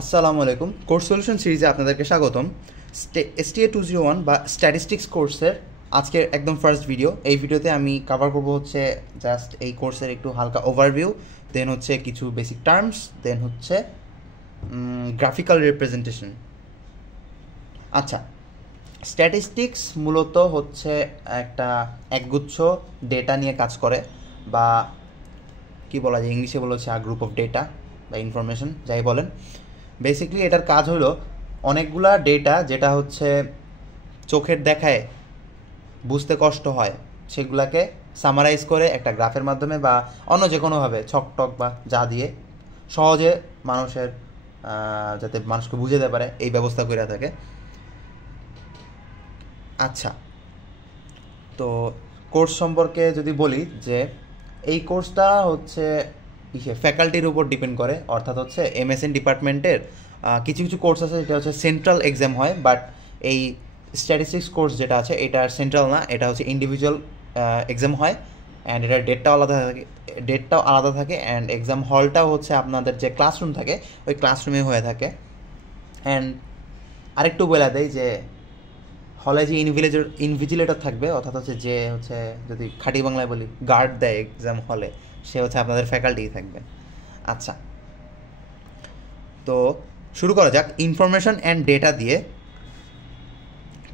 আসসালামু আলাইকুম। Course solution সিরিজে আপনাদেরকে স্বাগতম। STA 201 বা স্ট্যাটিস্টিক্স কোর্সের আজকের একদম ফার্স্ট ভিডিও। এই ভিডিওতে আমি কভার করব হচ্ছে জাস্ট এই কোর্সের একটু হালকা ওভারভিউ, দেন হচ্ছে কিছু বেসিক টার্মস, দেন হচ্ছে গ্রাফিক্যাল রিপ্রেজেন্টেশন। আচ্ছা, স্ট্যাটিস্টিক্স মূলত হচ্ছে একটা একগুচ্ছ ডেটা নিয়ে কাজ করে, বা কি বলা যায়, ইংলিশে বলা হচ্ছে গ্রুপ অফ ডেটা বা ইনফরমেশন, যাই বলেন। বেসিক্যালি এটার কাজ হলো অনেকগুলা ডেটা যেটা হচ্ছে চোখের দেখায় বুঝতে কষ্ট হয়, সেগুলাকে সামারাইজ করে একটা গ্রাফের মাধ্যমে বা অন্য যে কোনোভাবে ছক টক বা যা দিয়ে সহজে মানুষের যাতে মানুষকে বুঝাতে পারে এই ব্যবস্থা করে থাকে। আচ্ছা, তো কোর্স সম্পর্কে যদি বলি যে এই কোর্সটা হচ্ছে ফ্যাকাল্টির উপর ডিপেন্ড করে, অর্থাৎ হচ্ছে MSN ডিপার্টমেন্টের কিছু কিছু কোর্স আছে যেটা হচ্ছে সেন্ট্রাল এক্সাম হয়, বাট এই স্ট্যাটিস্টিক্স কোর্স যেটা আছে এটা সেন্ট্রাল না, এটা হচ্ছে ইন্ডিভিজুয়াল এক্সাম হয়। অ্যান্ড এটার ডেটটাও আলাদা থাকে অ্যান্ড এক্সাম হলটাও হচ্ছে আপনাদের যে ক্লাসরুম থাকে ওই ক্লাসরুমে হয়ে থাকে। অ্যান্ড আরেকটু বলে দেয় যে হলে যে ইনভিজিলেটর থাকবে, অর্থাৎ হচ্ছে যে হচ্ছে যদি খাঁটি বাংলায় বলি গার্ড দেয় এক্সাম হলে, সে হচ্ছে আপনাদের ফ্যাকাল্টিই থাকবে। আচ্ছা, তো শুরু করা যাক ইনফরমেশন অ্যান্ড ডেটা দিয়ে।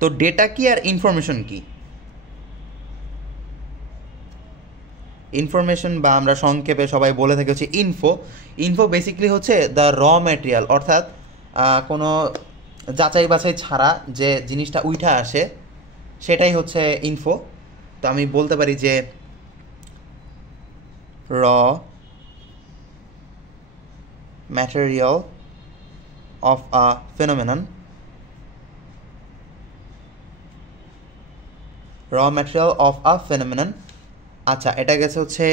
তো ডেটা কি আর ইনফরমেশন কি? ইনফরমেশন বা আমরা সংক্ষেপে সবাই বলে থাকি হচ্ছে ইনফো বেসিক্যালি হচ্ছে দ্য র ম্যাটেরিয়াল, অর্থাৎ কোনো যাচাই বাছাই ছাড়া যে জিনিসটা উঠে আসে সেটাই হচ্ছে ইনফো। তো আমি বলতে পারি যে র ম্যাটেরিয়াল অফ আ ফেনোমেনন, র ম্যাটেরিয়াল অফ আ ফেনোমেনন। আচ্ছা, এটা গেছে হচ্ছে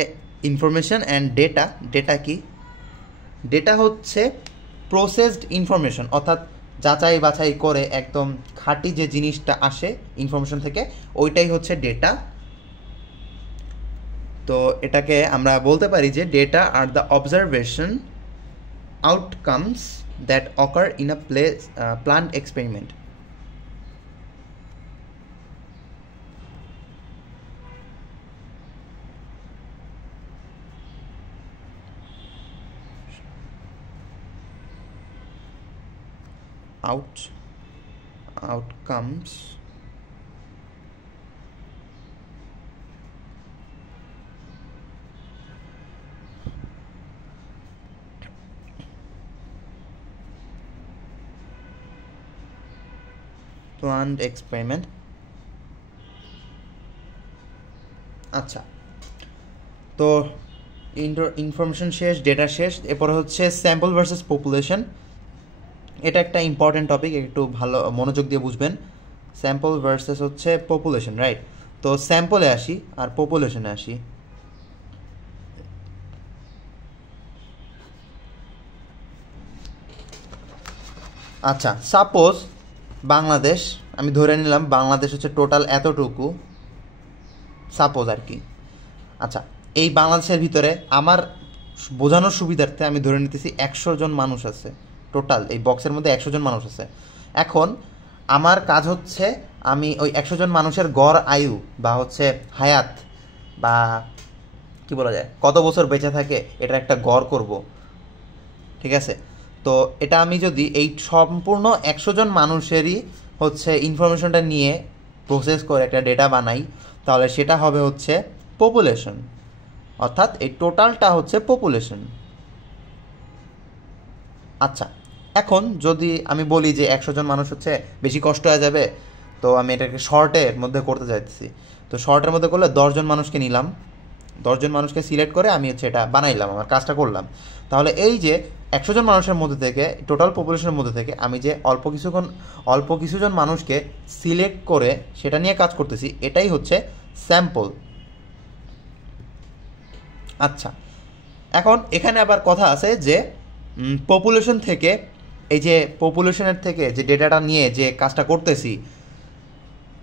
ইনফরমেশন অ্যান্ড ডেটা। ডেটা কি? ডেটা হচ্ছে প্রসেসড ইনফরমেশন, অর্থাৎ যাচাই বাছাই করে একদম খাঁটি যে জিনিসটা আসে ইনফরমেশন থেকে ওইটাই হচ্ছে ডেটা। তো এটাকে আমরা বলতে পারি যে data are the observation outcomes that occur in a planned experiment. Outcomes planned experiment। আচ্ছা, তো ইনফরমেশন শেষ, ডেটা শেষ, এরপরে হচ্ছে স্যাম্পল ভার্সেস পপুলেশন। এটা একটা ইম্পর্টেন্ট টপিক, একটু ভালো মনোযোগ দিয়ে বুঝবেন। স্যাম্পল ভার্সেস হচ্ছে পপুলেশন, রাইট? তো স্যাম্পলে আসি আর পপুলেশনে আসি। আচ্ছা, সাপোজ বাংলাদেশ, আমি ধরে নিলাম বাংলাদেশ হচ্ছে টোটাল এতটুকু, সাপোজ আর কি। আচ্ছা, এই বাংলাদেশের ভিতরে আমার বোঝানোর সুবিধার্থে আমি ধরে নিতেছি 100 জন মানুষ আছে, টোটাল এই বক্সের মধ্যে 100 জন মানুষ আছে। এখন আমার কাজ হচ্ছে আমি ওই 100 জন মানুষের গড় আয়ু বা হচ্ছে হায়াত বা কি বলা যায় কত বছর বেঁচে থাকে এটার একটা গড় করব, ঠিক আছে? তো এটা আমি যদি এই সম্পূর্ণ 100 জন মানুষেরই হচ্ছে ইনফরমেশনটা নিয়ে প্রসেস করে একটা ডেটা বানাই, তাহলে সেটা হবে হচ্ছে পপুলেশন, অর্থাৎ এই টোটালটা হচ্ছে পপুলেশন। আচ্ছা, এখন যদি আমি বলি যে 100 জন মানুষ হচ্ছে বেশি কষ্ট হয়ে যাবে, তো আমি এটাকে শর্টের মধ্যে করতে চাইতেছি। তো শর্টের মধ্যে করলে 10 জন মানুষকে নিলাম, 10 জন মানুষকে সিলেক্ট করে আমি হচ্ছে এটা বানাইলাম, আমার কাজটা করলাম। তাহলে এই যে 100 জন মানুষের মধ্যে থেকে, টোটাল পপুলেশনের মধ্যে থেকে আমি যে অল্প কিছুজন মানুষকে সিলেক্ট করে সেটা নিয়ে কাজ করতেছি, এটাই হচ্ছে স্যাম্পল। আচ্ছা, এখন এখানে আবার কথা আছে যে পপুলেশন থেকে, এই যে পপুলেশনের থেকে যে ডেটাটা নিয়ে যে কাজটা করতেছি,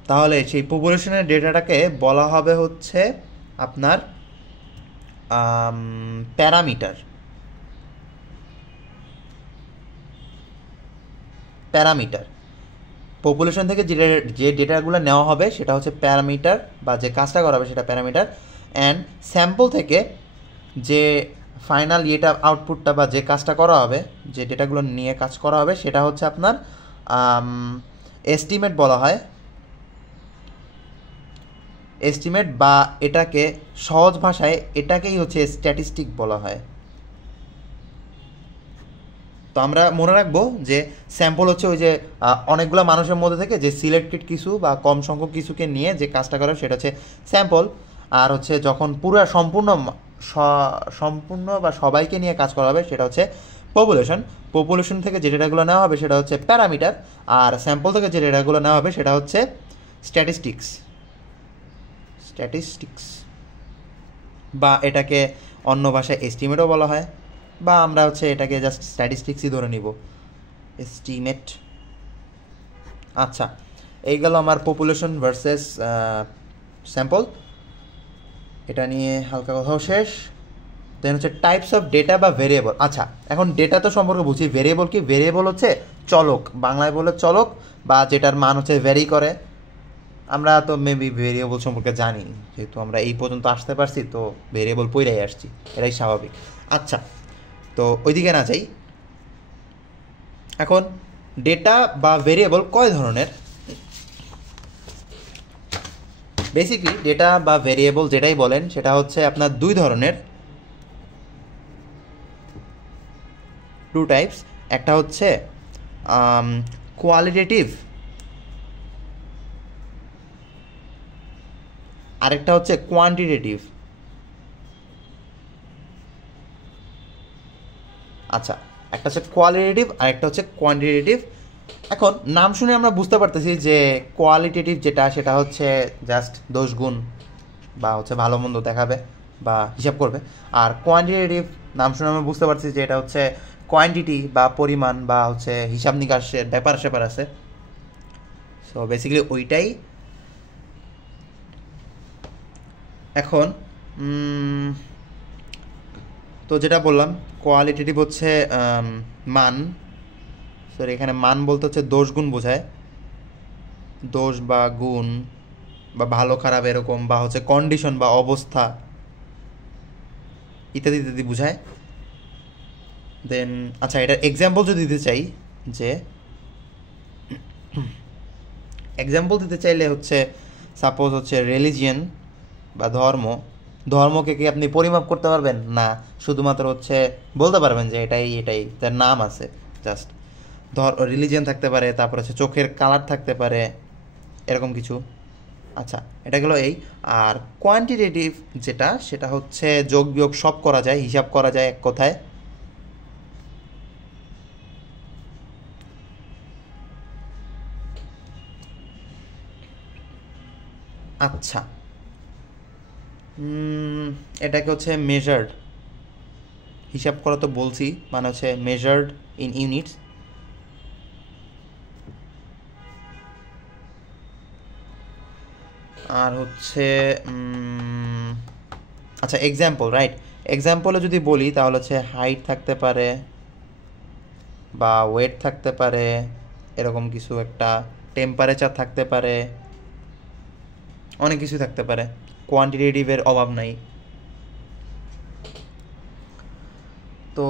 তাহলে সেই পপুলেশনের ডেটাটাকে বলা হবে হচ্ছে আপনার প্যারামিটার। প্যারামিটার। পপুলেশন থেকে যে ডেটাগুলো নেওয়া হবে সেটা হচ্ছে প্যারামিটার, বা যে কাজটা করা হবে সেটা প্যারামিটার। অ্যান্ড স্যাম্পল থেকে যে ফাইনাল ইয়েটা আউটপুটটা বা যে কাজটা করা হবে, যে ডেটাগুলো নিয়ে কাজ করা হবে সেটা হচ্ছে আপনার এস্টিমেট বলা হয়। এস্টিমেট, বা এটাকে সহজ ভাষায় এটাকেই হচ্ছে স্ট্যাটিস্টিক বলা হয়। তো আমরা মনে রাখবো যে স্যাম্পল হচ্ছে ওই যে অনেকগুলো মানুষের মধ্যে থেকে যে সিলেক্টেড কিছু বা কম সংখ্যক কিছুকে নিয়ে যে কাজটা করে সেটা হচ্ছে স্যাম্পল। আর হচ্ছে যখন পুরো সম্পূর্ণ বা সবাইকে নিয়ে কাজ করা হবে সেটা হচ্ছে পপুলেশন। পপুলেশন থেকে যে ডেটাগুলো নেওয়া হবে সেটা হচ্ছে প্যারামিটার, আর স্যাম্পল থেকে যে ডেটাগুলো নেওয়া হবে সেটা হচ্ছে স্ট্যাটিস্টিক্স। বা এটাকে অন্য ভাষায় এস্টিমেটও বলা হয়, বা আমরা হচ্ছে এটাকে জাস্ট স্ট্যাটিস্টিক্সই ধরে নিব, এস্টিমেট। আচ্ছা, এই গেল আমার পপুলেশন ভার্সেস স্যাম্পল, এটা নিয়ে হালকা কথাও শেষ। দেন হচ্ছে টাইপস অফ ডেটা বা ভেরিয়েবল। আচ্ছা, এখন ডেটা তো সম্পর্কে বুঝি, ভেরিয়েবল কি? ভেরিয়েবল হচ্ছে চলক, বাংলায় বলে চলক, বা যেটার মান হচ্ছে ভ্যারি করে। আমরা তো মেবি ভেরিয়েবল সম্পর্কে জানি, যেহেতু আমরা এই পর্যন্ত আসতে পারছি, তো ভেরিয়েবল পইরাই আসছি, এটাই স্বাভাবিক। আচ্ছা, তো ওইদিকে না যাই। এখন ডেটা বা ভেরিয়েবল কয় ধরনের? বেসিকলি ডেটা বা ভেরিয়েবল যেটাই বলেন সেটা হচ্ছে আপনার দুই ধরনের, টু টাইপস। একটা হচ্ছে কোয়ালিটেটিভ, আরেকটা হচ্ছে কোয়ান্টিটেটিভ। আচ্ছা, একটা হচ্ছে কোয়ালিটেটিভ আর একটা হচ্ছে কোয়ান্টিটেটিভ। এখন নাম শুনে আমরা বুঝতে পারতেছি যে কোয়ালিটেটিভ যেটা সেটা হচ্ছে জাস্ট দোষ গুণ বা হচ্ছে ভালো মন্দ দেখাবে বা হিসাব করবে, আর কোয়ান্টিটেটিভ নাম শুনে আমরা বুঝতে পারছি যে এটা হচ্ছে কোয়ান্টিটি বা পরিমাণ বা হচ্ছে হিসাব নিকাশের ব্যাপার স্যাপার আছে। সো বেসিক্যালি ওইটাই। এখন তো যেটা বললাম, কোয়ালিটেটিভ হচ্ছে মান, সরি এখানে মান বলতে হচ্ছে দোষ গুণ বোঝায়, দোষ বা গুণ বা ভালো খারাপ এরকম, বা হচ্ছে কন্ডিশন বা অবস্থা ইত্যাদি ইত্যাদি বোঝায়। দেন আচ্ছা, এটার এক্সাম্পল যদি দিতে চাই, যে এক্সাম্পল দিতে চাইলে হচ্ছে সাপোজ হচ্ছে রিলিজিয়ন বা ধর্মকে কি আপনি পরিমাপ করতে পারবেন? না, শুধুমাত্র হচ্ছে বলতে পারবেন যে এটাই তার নাম আছে, জাস্ট রিলিজিয়ন থাকতে পারে, তারপর হচ্ছে চোখের কালার থাকতে পারে, এরকম কিছু। আচ্ছা, এটা গেলো এই। আর কোয়ান্টিটেটিভ যেটা, সেটা হচ্ছে যোগ বিয়োগ সব করা যায়, হিসাব করা যায় এক কথায়। আচ্ছা, এটাকে হচ্ছে মেজার্ড, হিসাব করা তো বলছি, মানে হচ্ছে মেজার্ড ইন ইউনিটস। আর হচ্ছে আচ্ছা এক্সাম্পল, রাইট, এক্সাম্পলে যদি বলি তাহলে হচ্ছে হাইট থাকতে পারে বা ওয়েট থাকতে পারে, এরকম কিছু একটা, টেম্পারেচার থাকতে পারে, অনেক কিছু থাকতে পারে, কোয়ান্টিটেটিভের অভাব নাই। তো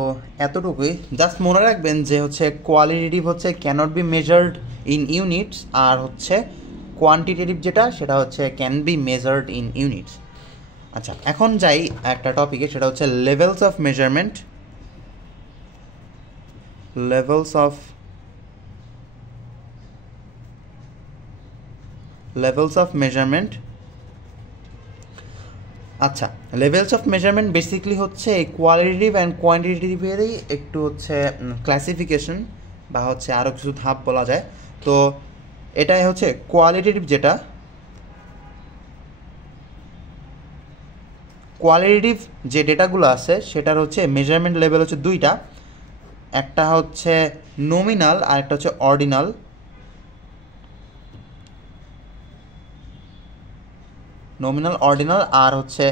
এতটুকুই, জাস্ট মনে রাখবেন যে হচ্ছে কোয়ালিটেটিভ হচ্ছে cannot be measured in units, আর হচ্ছে কোয়ান্টিটেটিভ যেটা সেটা হচ্ছে can be measured in units. আচ্ছা, এখন যাই একটা টপিকে, সেটা হচ্ছে levels of measurement. Levels of measurement. আচ্ছা, লেভেলস অফ মেজারমেন্ট বেসিকলি হচ্ছে এই কোয়ালিটেটিভ অ্যান্ড কোয়ান্টিটেটিভেরই একটু হচ্ছে ক্লাসিফিকেশন বা হচ্ছে আরও কিছু ধাপ বলা যায়। তো এটাই হচ্ছে কোয়ালিটেটিভ যেটা, কোয়ালিটেটিভ যে ডেটাগুলো আছে সেটার হচ্ছে মেজারমেন্ট লেভেল হচ্ছে দুইটা, একটা হচ্ছে নমিনাল আর একটা হচ্ছে অর্ডিনাল। নমিনাল, অর্ডিনাল, আর হচ্ছে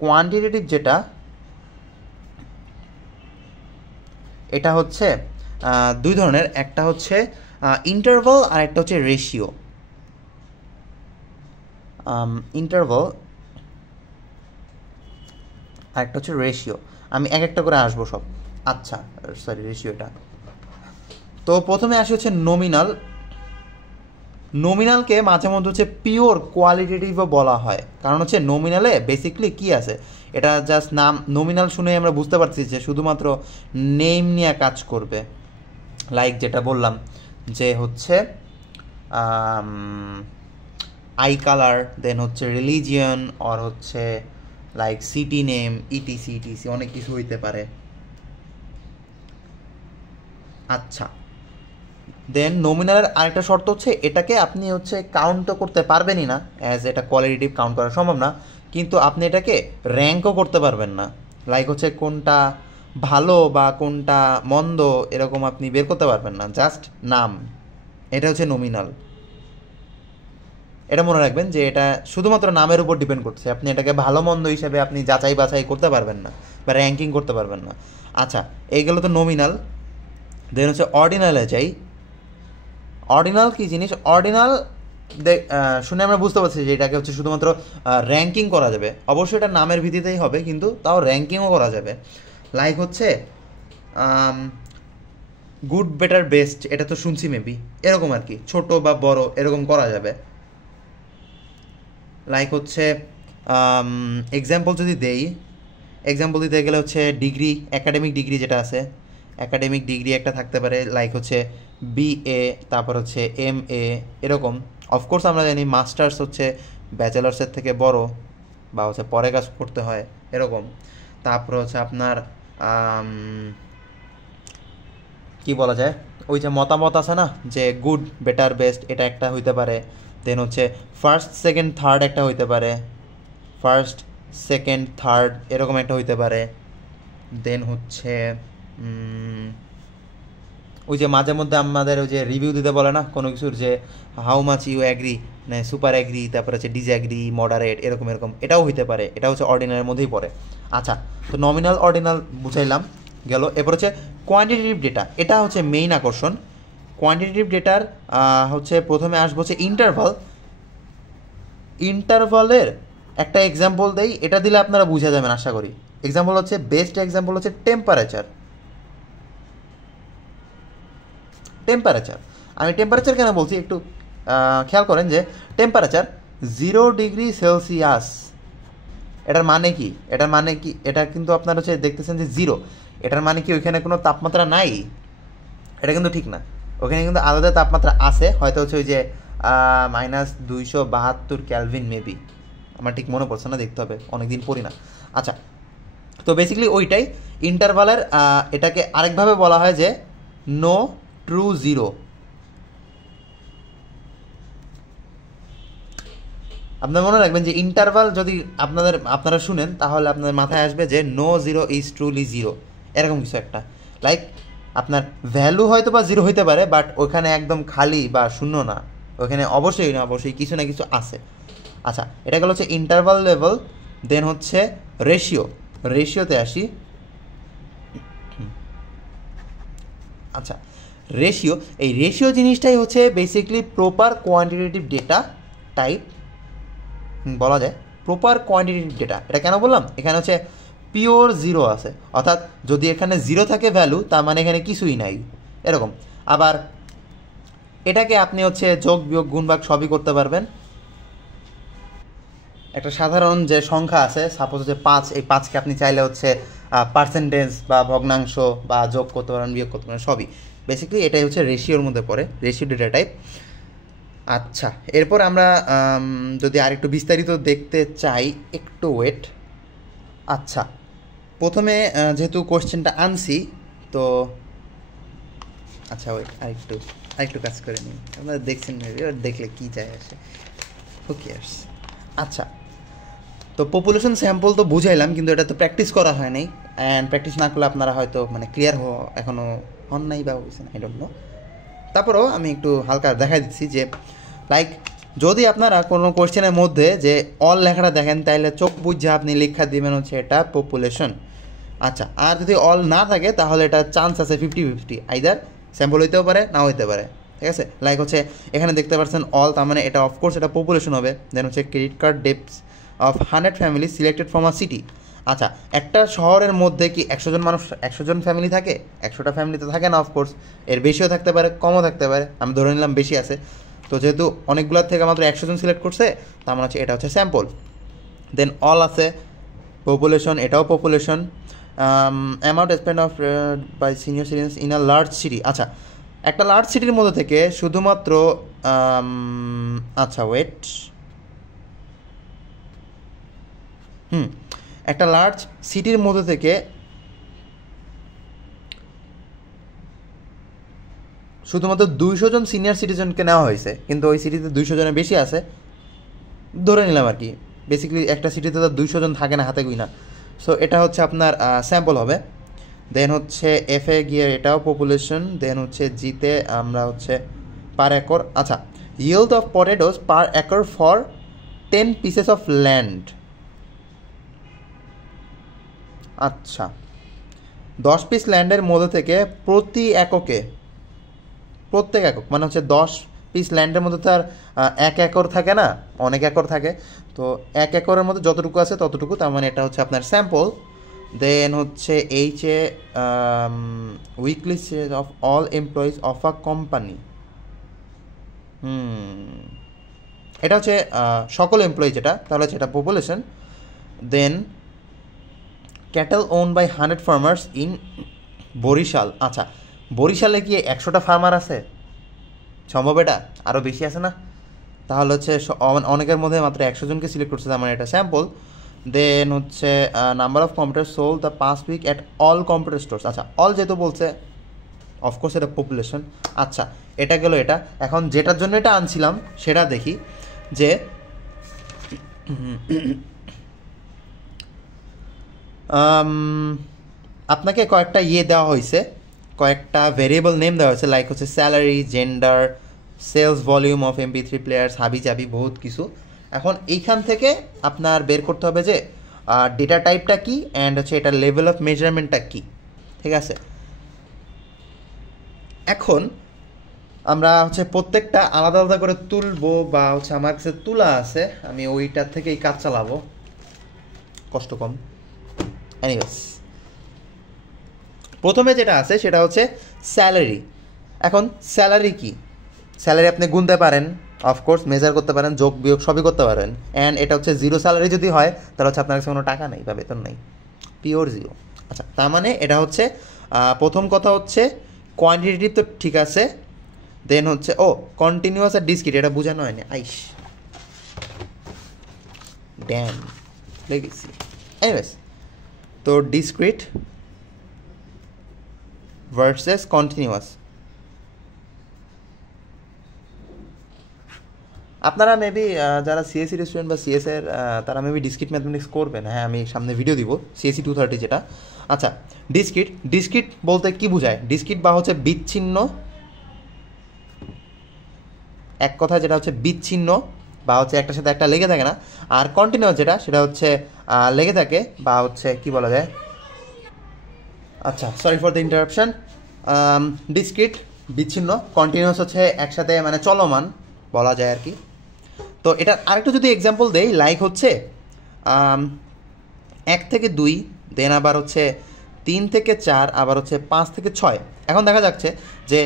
কোয়ান্টিটেটিভ যেটা, এটা হচ্ছে দুই ধরনের, একটা হচ্ছে ইন্টারভাল আর একটা হচ্ছে রেশিও। ইন্টারভাল আর একটা হচ্ছে রেশিও, আমি এক একটা করে আসবো সব। আচ্ছা সরি, রেশিওটা তো প্রথমে আসি হচ্ছে নমিনাল। নমিনালকে মাঝে মধ্যে হচ্ছে পিওর কোয়ালিটেটিভও বলা হয়, কারণ হচ্ছে নমিনালে বেসিকলি কি আছে, এটা জাস্ট নাম। নমিনাল শুনে আমরা বুঝতে পারছি যে শুধুমাত্র নেম নিয়ে কাজ করবে, লাইক যেটা বললাম যে হচ্ছে আই কালার, দেন হচ্ছে রিলিজিয়ন, আর হচ্ছে like city name, etc etc অনেক কিছু হইতে পারে। আচ্ছা, দেন নমিনালের আরেকটা শর্ত হচ্ছে এটাকে আপনি হচ্ছে কাউন্টও করতে পারবেনই না, অ্যাজ এটা কোয়ালিটেটিভ কাউন্ট করা সম্ভব না, কিন্তু আপনি এটাকে র্যাঙ্কও করতে পারবেন না, লাইক হচ্ছে কোনটা ভালো বা কোনটা মন্দ এরকম আপনি বের করতে পারবেন না, জাস্ট নাম। এটা হচ্ছে নমিনাল। এটা মনে রাখবেন যে এটা শুধুমাত্র নামের উপর ডিপেন্ড করছে, আপনি এটাকে ভালো মন্দ হিসেবে আপনি যাচাই বাছাই করতে পারবেন না বা র্যাঙ্কিং করতে পারবেন না। আচ্ছা, এইগুলো তো নমিনাল। দেন হচ্ছে অর্ডিনালে যাই। অর্ডিনাল কী জিনিস? অর্ডিনাল শুনে আমরা বুঝতে পারছি যে এটাকে হচ্ছে শুধুমাত্র র্যাঙ্কিং করা যাবে, অবশ্যই এটা নামের ভিত্তিতেই হবে, কিন্তু তাও র্যাঙ্কিংও করা যাবে। লাইক হচ্ছে গুড বেটার বেস্ট, এটা তো শুনছি মেবি, এরকম আর কি, ছোট বা বড় এরকম করা যাবে। লাইক হচ্ছে এক্সাম্পল যদি দেই, এক্সাম্পল দিতে গেলে হচ্ছে ডিগ্রি, একাডেমিক ডিগ্রি যেটা আছে, একাডেমিক ডিগ্রি একটা থাকতে পারে, লাইক হচ্ছে বিএ, তারপর হচ্ছে এমএ, এরকম। অফকোর্স আমরা জানি মাস্টার্স হচ্ছে ব্যাচেলার্সের থেকে বড় বা হচ্ছে পরে কাজ করতে হয় এরকম। তারপর হচ্ছে আপনার কি বলা যায়, ওই যে মতামত আছে না যে গুড বেটার বেস্ট, এটা একটা হইতে পারে। দেন হচ্ছে ফার্স্ট সেকেন্ড থার্ড একটা হইতে পারে, ফার্স্ট সেকেন্ড থার্ড এরকম একটা হইতে পারে। দেন হচ্ছে ওই যে মাঝে মধ্যে আমাদের ওই যে রিভিউ দিতে বলে না কোনো কিছুর, যে হাউ মাচ ইউ অ্যাগ্রি, মানে সুপার অ্যাগ্রি, তারপরে হচ্ছে ডিসঅ্যাগ্রি, মডারেট, এরকম এরকম এটাও হইতে পারে। এটা হচ্ছে অর্ডিনালের মধ্যেই পড়ে। আচ্ছা, তো নমিনাল অর্ডিনাল বুঝাইলাম গেল। এরপর হচ্ছে কোয়ান্টিটেটিভ ডেটা, এটা হচ্ছে মেইন আকর্ষণ। কোয়ান্টিটেটিভ ডেটার হচ্ছে প্রথমে আসবো হচ্ছে ইন্টারভাল। ইন্টারভালের একটা এক্সাম্পল দেই, এটা দিলে আপনারা বুঝে যাবেন আশা করি। এক্সাম্পল হচ্ছে, বেস্ট এক্সাম্পল হচ্ছে টেম্পারেচার। টেম্পারেচার, আমি টেম্পারেচার কেন বলছি একটু খেয়াল করেন যে টেম্পারেচার 0°C, এটার মানে কি? এটার মানে কি, এটা কিন্তু আপনার হচ্ছে দেখতেছেন যে 0, এটার মানে কি ওইখানে কোনো তাপমাত্রা নাই? এটা কিন্তু ঠিক না, ওখানে কিন্তু আলাদা তাপমাত্রা আছে, হয়তো হচ্ছে ওই যে -272 ক্যালভিন মেবি, আমার ঠিক মনে পড়ছে না, দেখতে হবে, অনেকদিন পড়ি না। আচ্ছা, তো বেসিক্যালি ওইটাই ইন্টারভালের, এটাকে আরেকভাবে বলা হয় যে নো ট্রু জিরো। আপনারা মনে রাখবেন যে ইন্টারভাল যদি আপনারা শুনেন তাহলে আপনাদের মাথায় আসবে যে no zero is truly zero, এরকম কিছু একটা। লাইক আপনার ভ্যালু হয়তো বা জিরো হইতে পারে, বাট ওখানে একদম খালি বা শূন্য না, ওখানে অবশ্যই না অবশ্যই কিছু না কিছু আছে। আচ্ছা, এটা গেল হচ্ছে ইন্টারভাল লেভেল। দেন হচ্ছে রেশিও। রেশিওতে আসি। আচ্ছা, রেশিও, এই রেশিও জিনিসটাই হচ্ছে basically proper quantitative data type বলা যায়, প্রপার কোয়ান্টিটেটিভ ডেটা। এটা কেন বললাম? এখানে হচ্ছে পিওর জিরো আছে, অর্থাৎ যদি এখানে জিরো থাকে ভ্যালু, তার মানে এখানে কিছুই নাই এরকম। আবার এটাকে আপনি হচ্ছে যোগ বিয়োগ গুণ ভাগ সবই করতে পারবেন। একটা সাধারণ যে সংখ্যা আছে, সাপোজ হচ্ছে 5, এই 5কে আপনি চাইলে হচ্ছে পার্সেন্টেজ বা ভগ্নাংশ বা যোগ করতে পারেন, বিয়োগ করতে পারেন, সবই। বেসিক্যালি এটাই হচ্ছে রেশিওর মধ্যে পড়ে, রেশিও ডেটা টাইপ। আচ্ছা, এরপর আমরা যদি আরেকটু বিস্তারিত দেখতে চাই, একটু ওয়েট। আচ্ছা, প্রথমে যেহেতু কোশ্চেনটা আনছি, তো আচ্ছা ওয়েট, আরেকটু কাজ করে নিই। আপনারা দেখছেন মেবি, দেখলে কী যায় আসে, হু কেয়ার্স। আচ্ছা, তো পপুলেশন স্যাম্পল তো বুঝাইলাম, কিন্তু এটা তো প্র্যাকটিস করা হয় নাই, অ্যান্ড প্র্যাকটিস না করলে আপনারা হয়তো মানে ক্লিয়ার এখনও হন নাই বা হয়েছেন, আই ডোন্ট নো। তারপরেও আমি একটু হালকা দেখাই দিচ্ছি যে লাইক যদি আপনারা কোনো কোয়েশ্চেনের মধ্যে যে অল লেখাটা দেখেন, তাহলে চোখ বুঝে আপনি লেখা দিবেন হচ্ছে এটা পপুলেশন। আচ্ছা, আর যদি অল না থাকে তাহলে এটা চান্স আছে 50-50, আইদার স্যাম্পল হইতেও পারে নাও হইতে পারে, ঠিক আছে, লাইক হচ্ছে এখানে দেখতে পাচ্ছেন অল, তার মানে এটা অফকোর্স এটা পপুলেশন হবে। দেন হচ্ছে credit card depth of 100 family selected from a city. আচ্ছা, একটা শহরের মধ্যে কি 100 জন মানুষ, 100 জন ফ্যামিলি থাকে? 100টা ফ্যামিলি তো থাকে না অফকোর্স, এর বেশিও থাকতে পারে, কমও থাকতে পারে, আমি ধরে নিলাম বেশি আছে। তো যেহেতু অনেকগুলোর থেকে মাত্র 100 জন সিলেক্ট করছে, তার মানে হচ্ছে এটা হচ্ছে স্যাম্পল। দেন অল আছে, পপুলেশন, এটাও population. Amount spend of by senior citizens in a large city. আচ্ছা, একটা লার্জ সিটির মধ্যে থেকে শুধুমাত্র আচ্ছা ওয়েট, একটা লার্জ সিটির মধ্যে থেকে শুধুমাত্র 200 জন সিনিয়র সিটিজেনকে নেওয়া হয়েছে, কিন্তু ওই সিটিতে 200 জনের বেশি আছে ধরে নিলাম আর কি। বেসিক্যালি একটা সিটিতে তো 200 জন থাকে না হাতে গুইনা। সো এটা হচ্ছে আপনার স্যাম্পল হবে। দেন হচ্ছে এফে গিয়ে এটাও পপুলেশন। দেন হচ্ছে জিতে আমরা হচ্ছে পার একর। আচ্ছা, yield of potatoes per acre for 10 pieces of land. আচ্ছা, 10 পিস ল্যান্ডের মধ্যে থেকে প্রতি এককে, প্রত্যেক একক মানে হচ্ছে 10 পিস ল্যান্ডের মধ্যে তো আর 1 একর থাকে না, অনেক একর থাকে। তো 1 একরের মধ্যে যতটুকু আছে ততটুকু, তার মানে এটা হচ্ছে আপনার স্যাম্পল। দেন হচ্ছে এইচে weekly wages of all employees of a company. এটা হচ্ছে সকল এমপ্লয়ি যেটা, তাহলে হচ্ছে এটা population. Then cattle owned by 100 farmers in Barishal. আচ্ছা, বরিশালে কি 100টা ফার্মার আছে? সম্ভব? এটা আরও বেশি আছে না? তাহলে হচ্ছে অনেকের মধ্যে মাত্র 100 জনকে সিলেক্ট করছে, তার মানে এটা স্যাম্পল। দেন হচ্ছে number of computer sold the past week at all computer stores. আচ্ছা, অল যেহেতু বলছে অফকোর্স এটা পপুলেশন। আচ্ছা, এটা গেল এটা। এখন যেটার জন্য এটা আনছিলাম সেটা দেখি যে আপনাকে কয়েকটা দেওয়া হয়েছে, কয়েকটা ভেরিয়েবল নেম দেওয়া হয়েছে, লাইক হচ্ছে salary, gender, sales volume of MP3 players, হাবি জাবি বহুত কিছু। এখন এইখান থেকে আপনার বের করতে হবে যে ডেটা টাইপটা কী অ্যান্ড হচ্ছে এটার লেভেল অফ মেজারমেন্টটা কী। ঠিক আছে, এখন আমরা হচ্ছে প্রত্যেকটা আলাদা আলাদা করে তুলবো, বা হচ্ছে আমার কাছে তুলা আছে, আমি ওইটার থেকেই কাজ চালাবো, কষ্ট কম। এনিওয়েজ, প্রথমে যেটা আছে সেটা হচ্ছে স্যালারি। এখন স্যালারি কি? স্যালারি আপনি গুনতে পারেন, অফকোর্স মেজার করতে পারেন, যোগ বিয়োগ সবই করতে পারেন। অ্যান্ড এটা হচ্ছে জিরো স্যালারি যদি হয় তাহলে হচ্ছে আপনার কাছে কোনো টাকা নেই বা বেতন নেই, পিওর জিরো। আচ্ছা, তার মানে এটা হচ্ছে প্রথম কথা হচ্ছে কোয়ান্টিটেটিভ তো ঠিক আছে। দেন হচ্ছে কন্টিনিউয়াস আর ডিসক্রিট, এটা বোঝানো হয়নি, আইস ড্যাম লেগেছি। এনিওয়েজ, তো ডিসক্রিট ভার্সেস কন্টিনিউয়াস। আপনারা মেবি যারা সিএসসি স্টুডেন্ট বা সিএসের তারা মেবি ডিসক্রিট ম্যাথমেটিক্স করবেন। হ্যাঁ, আমি সামনে ভিডিও দিব সিএসসি 230 যেটা। আচ্ছা, ডিসক্রিট বলতে কি বোঝায়? ডিসক্রিট বা হচ্ছে বিচ্ছিন্ন, এক কথা যেটা হচ্ছে বিচ্ছিন্ন বা হচ্ছে একটার সাথে একটা লেগে থাকে না। আর কন্টিনিউয়াস যেটা, সেটা হচ্ছে লেগে থাকে বা হচ্ছে কি বলা যায়। আচ্ছা, sorry for the interruption. Discrete বিচ্ছিন্ন, কন্টিনিউয়াস হচ্ছে একসাথে মানে চলমান বলা যায় আর কি। তো এটা আরেকটু যদি এক্সাম্পল দেই, লাইক হচ্ছে 1 থেকে 2, দেন আবার হচ্ছে 3 থেকে 4, আবার হচ্ছে 5 থেকে 6। এখন দেখা যাচ্ছে যে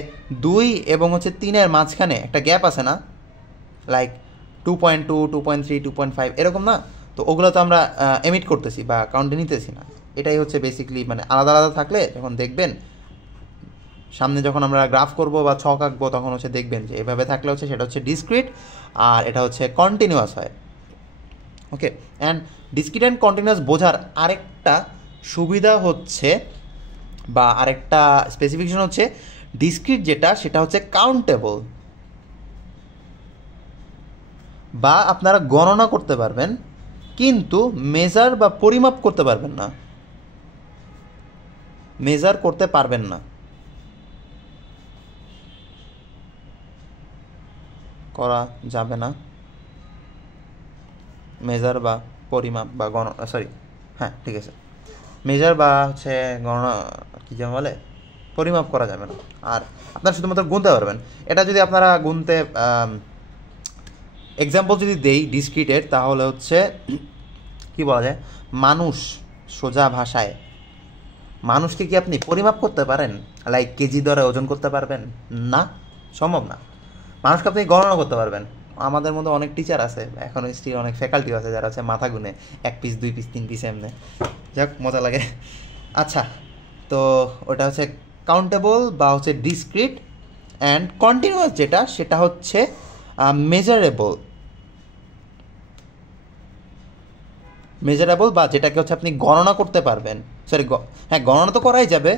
2 এবং হচ্ছে 3-এর মাঝখানে একটা গ্যাপ আছে না, লাইক 2.2, 2.3, 2.5 এরকম না? তো ওগুলো তো আমরা এমিট করতেছি বা কাউন্টে নিতেছি না। এটাই হচ্ছে বেসিক্যালি মানে আলাদা আলাদা থাকলে যখন দেখবেন সামনে যখন আমরা গ্রাফ করব বা ছক আঁকবো তখন হচ্ছে দেখবেন যে এভাবে থাকলে হচ্ছে সেটা হচ্ছে ডিসক্রিট আর এটা হচ্ছে কন্টিনিউয়াস হয়। ওকে, অ্যান্ড ডিসক্রিট অ্যান্ড কন্টিনিউয়াস বোঝার আরেকটা সুবিধা হচ্ছে বা আরেকটা স্পেসিফিকেশন হচ্ছে, ডিসক্রিট যেটা সেটা হচ্ছে কাউন্টেবল, বা আপনারা গণনা করতে পারবেন কিন্তু মেজার বা পরিমাপ করতে পারবেন না, মেজার করতে পারবেন না, করা যাবে না মেজার বা পরিমাপ বা সরি, হ্যাঁ ঠিক আছে, মেজার বা হচ্ছে গণনা কী যেন বলে, পরিমাপ করা যাবে না। আর আপনারা শুধুমাত্র গুনতে পারবেন। এটা যদি আপনারা গুনতে এক্সাম্পল যদি দেই ডিসক্রিটের, তাহলে হচ্ছে কি বলা যায়, মানুষ, সোজা ভাষায় মানুষকে কি আপনি পরিমাপ করতে পারেন? লাইক কেজি দরে ওজন করতে পারবেন না, সম্ভব না। মানুষকে আপনি গণনা করতে পারবেন। আমাদের মধ্যে অনেক টিচার আছে, এখন স্টিল অনেক ফ্যাকাল্টি আছে যারা হচ্ছে মাথা গুনে 1 পিস 2 পিস 3 পিস এমনি, যাক মজা লাগে। আচ্ছা, তো ওটা হচ্ছে কাউন্টেবল বা হচ্ছে ডিসক্রিট। অ্যান্ড কন্টিনিউয়াস যেটা, সেটা হচ্ছে মেজারেবল বা যেটাকে হচ্ছে আপনি গণনা করতে পারবেন। সরি, হ্যাঁ, গণনা তো করাই যাবে,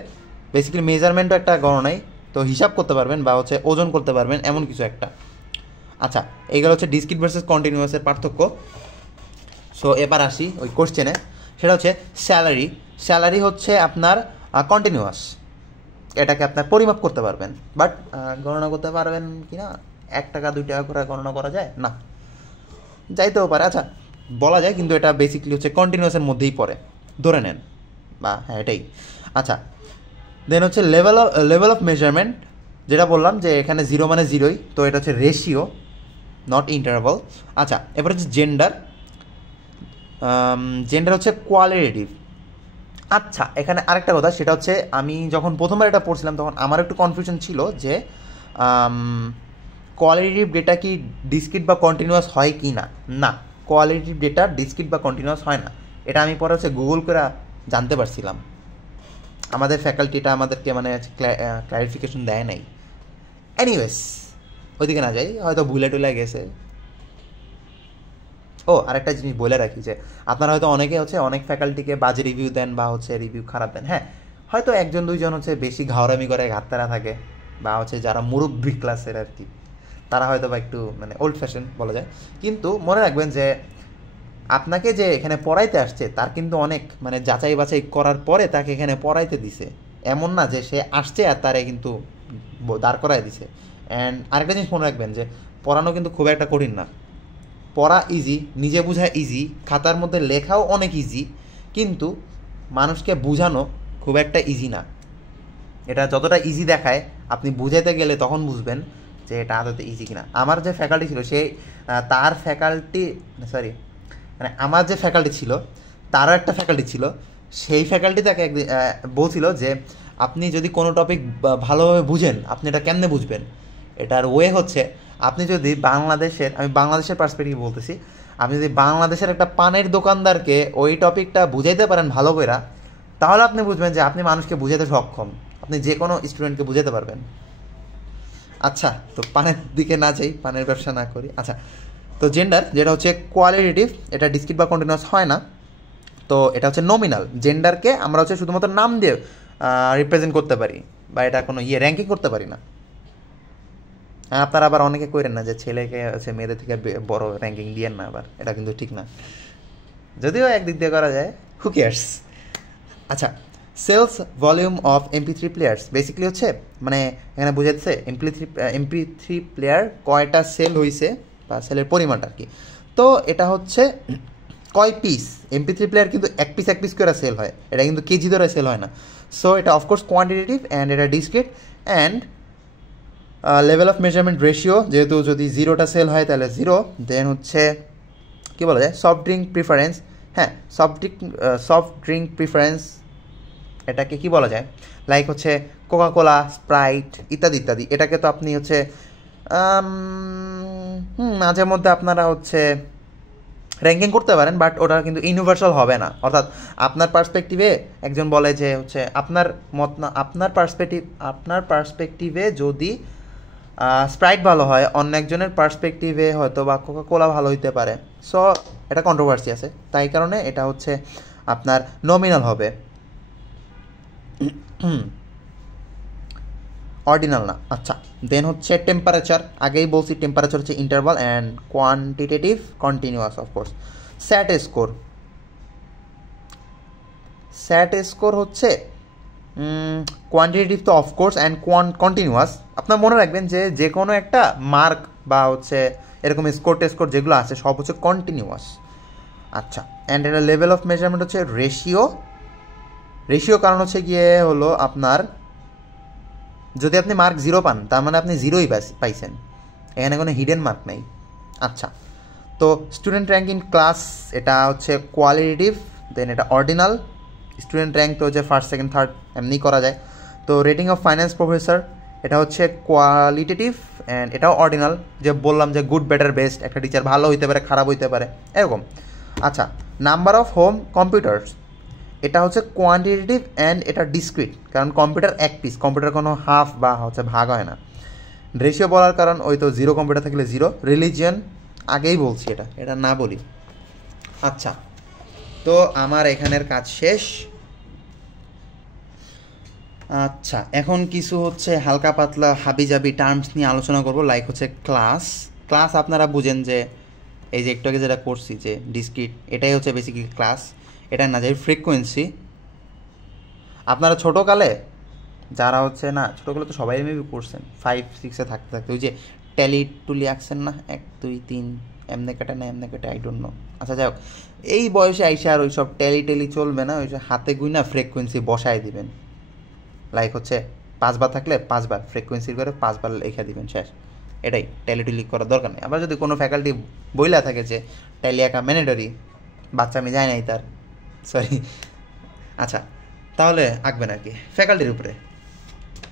বেসিক্যালি মেজারমেন্টও একটা গণনাই, তো হিসাব করতে পারবেন বা হচ্ছে ওজন করতে পারবেন, এমন কিছু একটা। আচ্ছা, এইগুলো হচ্ছে ডিসক্রিট ভার্সেস কন্টিনিউয়াসের পার্থক্য। সো এবার আসি ওই কোশ্চেনে, সেটা হচ্ছে স্যালারি হচ্ছে আপনার কন্টিনিউয়াস, এটাকে আপনার পরিমাপ করতে পারবেন, বাট গণনা করতে পারবেন কি না, 1 টাকা 2 টাকা করে গণনা করা যায় না, যাইতেও পারে। আচ্ছা, বলা যায়, কিন্তু এটা বেসিক্যালি হচ্ছে কন্টিনিউয়াসের মধ্যেই পড়ে, ধরে নেন, বা হ্যাঁ এটাই। আচ্ছা, দেন হচ্ছে লেভেল অফ মেজারমেন্ট, যেটা বললাম যে এখানে 0 মানে 0ই, তো এটা হচ্ছে রেশিও, নট ইন্টারভাল। আচ্ছা, এবার হচ্ছে জেন্ডার হচ্ছে কোয়ালিটেটিভ। আচ্ছা, এখানে আরেকটা কথা, সেটা হচ্ছে আমি যখন প্রথমবার এটা পড়ছিলাম তখন আমার একটু কনফিউশন ছিল যে কোয়ালিটেটিভ ডেটা কি ডিসক্রিট বা কন্টিনিউয়াস হয় কি না। না, কোয়ালিটেটিভ ডেটা ডিসক্রিট বা কন্টিনিউয়াস হয় না, এটা আমি পরে হচ্ছে গুগল করে জানতে পারছিলাম। আমাদের ফ্যাকাল্টিটা আমাদেরকে মানে ক্লারিফিকেশন দেয় নাই। এনিওয়েজ, ওইদিকে না যাই, হয়তো ভুলে টুলে গেছে। ও, আরেকটা জিনিস বলে রাখি যে আপনারা হয়তো অনেকে হচ্ছে অনেক ফ্যাকাল্টিকে বাজে রিভিউ দেন বা হচ্ছে রিভিউ খারাপ দেন। হ্যাঁ, হয়তো 1-2 জন হচ্ছে বেশি ঘাওরামি করে ঘাটতারা থাকে, বা হচ্ছে যারা মুরব্বী ক্লাসের আর কি, তারা হয়তো বা একটু মানে ওল্ড ফ্যাশন বলা যায়। কিন্তু মনে রাখবেন যে আপনাকে যে এখানে পড়াইতে আসছে তার কিন্তু অনেক মানে যাচাই বাছাই করার পরে তাকে এখানে পড়াইতে দিছে, এমন না যে সে আসছে আর তারে কিন্তু দাঁড় করাই দিছে। অ্যান্ড আরেকটা জিনিস মনে রাখবেন যে পড়ানো কিন্তু খুব একটা কঠিন না, পড়া ইজি, নিজে বোঝা ইজি, খাতার মধ্যে লেখাও অনেক ইজি, কিন্তু মানুষকে বোঝানো খুব একটা ইজি না। এটা যতটা ইজি দেখায়, আপনি বুঝাইতে গেলে তখন বুঝবেন যে এটা আদতে ইজি কিনা। আমার যে ফ্যাকাল্টি ছিল সে তার ফ্যাকাল্টি সরি মানে আমার যে ফ্যাকাল্টি ছিল তারও একটা ফ্যাকাল্টি ছিল, সেই ফ্যাকাল্টি তাকে একদিন বলছিল যে আপনি যদি কোনো টপিক ভালোভাবে বুঝেন, আপনি এটা কেমনে বুঝবেন, এটার ওয়ে হচ্ছে আপনি যদি আমি বাংলাদেশের পার্সপেক্টিভ বলতেছি, আপনি যদি বাংলাদেশের একটা পানের দোকানদারকে ওই টপিকটা বুঝাইতে পারেন ভালো করে, তাহলে আপনি বুঝবেন যে আপনি মানুষকে বুঝাতে সক্ষম, আপনি যে কোনো স্টুডেন্টকে বুঝাতে পারবেন। আচ্ছা, তো পানের দিকে না যাই, পানের ব্যবসা না করি। আচ্ছা, তো জেন্ডার যেটা হচ্ছে কোয়ালিটেটিভ, এটা ডিসক্রিট বা কন্টিনিউয়াস হয় না, তো এটা হচ্ছে নমিনাল। জেন্ডারকে আমরা হচ্ছে শুধুমাত্র নাম দিয়ে রিপ্রেজেন্ট করতে পারি, বা এটা কোনো র্যাঙ্কিং করতে পারি না। হ্যাঁ, আপনারা আবার অনেকে করেন না যে ছেলেকে হচ্ছে মেয়েদের থেকে বড় র্যাঙ্কিং দিয়েন না, আবার এটা কিন্তু ঠিক না, যদিও একদিক দিয়ে করা যায়, হু কেয়ার্স। আচ্ছা, sales volume of MP3 players, basically হচ্ছে মানে এখানে বোঝাচ্ছে MP3 প্লেয়ার কয়টা সেল হয়েছে বা সেলের পরিমাণটা আর কি। তো এটা হচ্ছে কয় পিস MP3 প্লেয়ার, কিন্তু এক পিস করে সেল হয়, এটা কিন্তু কেজি ধরে সেল হয় না। সো এটা অফকোর্স কোয়ান্টিটেটিভ অ্যান্ড এটা discrete. And level of measurement ratio, যেহেতু যদি 0টা সেল হয় তাহলে 0। দেন হচ্ছে কী বলা যায়, সফট ড্রিঙ্ক প্রিফারেন্স। হ্যাঁ, সফট ড্রিঙ্ক প্রিফারেন্স এটাকে কি বলা যায়, লাইক হচ্ছে কোকাকোলা, স্প্রাইট ইত্যাদি ইত্যাদি। এটাকে তো আপনি হচ্ছে মাঝে মধ্যে আপনারা হচ্ছে র্যাঙ্কিং করতে পারেন, বাট ওটা কিন্তু ইউনিভার্সাল হবে না। অর্থাৎ আপনার পার্সপেক্টিভে একজন বলে যে হচ্ছে আপনার মত না, আপনার পার্সপেক্টিভে যদি স্প্রাইট ভালো হয়, অন্য একজনের পার্সপেক্টিভে হয়তো বা কোকাকোলা ভালো হইতে পারে। সো এটা কন্ট্রোভার্সি আছে, তাই কারণে এটা হচ্ছে আপনার নমিনাল হবে, অর্ডিনাল না। আচ্ছা, দেন হচ্ছে টেম্পারেচার, আগেই বলছি টেম্পারেচার হচ্ছে interval and quantitative, continuous of course. SAT score হচ্ছে কোয়ান্টিটেটিভ তো অফকোর্স, অ্যান্ড কন্টিনিউয়াস। আপনার মনে রাখবেন যে কোনো একটা মার্ক বা হচ্ছে এরকম স্কোর যেগুলো আছে সব হচ্ছে কন্টিনিউয়াস। আচ্ছা, অ্যান্ড এটা লেভেল অফ মেজারমেন্ট হচ্ছে রেশিও কারণ হচ্ছে গিয়ে হলো আপনার যদি আপনি মার্ক 0 পান তার মানে আপনি 0ই পাইছেন, এখানে কোনো হিডেন মার্ক নাই। আচ্ছা, তো স্টুডেন্ট র্যাঙ্ক ইন ক্লাস এটা হচ্ছে কোয়ালিটেটিভ, দেন এটা অর্ডিনাল। স্টুডেন্ট র্যাঙ্ক তো হচ্ছে ফার্স্ট সেকেন্ড থার্ড এমনি করা যায়। তো রেটিং অফ ফাইন্যান্স প্রফেসর এটা হচ্ছে কোয়ালিটেটিভ অ্যান্ড এটাও অর্ডিনাল, যে বললাম যে গুড বেটার বেস্ট, একটা টিচার ভালো হইতে পারে খারাপ হইতে পারে এরকম। আচ্ছা, নাম্বার অফ হোম কম্পিউটার্স এটা হচ্ছে কোয়ান্টিটেটিভ অ্যান্ড এটা ডিসক্রিট, কারণ কম্পিউটার এক পিস, কম্পিউটার কোনো হাফ বা হচ্ছে ভাগ হয় না। রেশিও বলার কারণ ওই তো 0 কম্পিউটার থাকলে 0। রিলিজিয়ন আগেই বলছি, এটা না বলি। আচ্ছা, তো আমার এখানের কাজ শেষ। আচ্ছা, এখন কিছু হচ্ছে হালকা পাতলা হাবিজাবি টার্মস নিয়ে আলোচনা করব, লাইক হচ্ছে ক্লাস আপনারা বুঝেন যে এই যে একটু আগে যেটা করছি যে ডিসক্রিট, এটাই হচ্ছে বেসিক্যালি ক্লাস, এটা না যে ফ্রিকোয়েন্সি। আপনারা ছোটোকালে যারা হচ্ছে না, ছোটোকালে তো সবাই মেবি করছেন 5-6-এ থাকতে থাকতে, ওই যে ট্যালি টুলি আঁকছেন না, 1 2 3 এমনে কাটে না এমনে কাটে, আই ডোন্ট নো। আচ্ছা যাই হোক, এই বয়সে আইসে আর ওই সব ট্যালি চলবে না, ওই যে হাতে গুইনা ফ্রিকোয়েন্সি বসায় দিবেন, লাইক হচ্ছে 5 বার থাকলে 5 বার ফ্রিকোয়েন্সির করে 5 বার লেখা দিবেন, শেষ। এটাই, ট্যালি টুলি করার দরকার নেই। আবার যদি কোনো ফ্যাকাল্টি বইলা থাকে যে ট্যালি আঁকা ম্যান্ডেটরি, বাচ্চা আমি যাই নাই তার, সরি, আচ্ছা তাহলে আঁকবেন আর কি ফ্যাকাল্টির উপরে,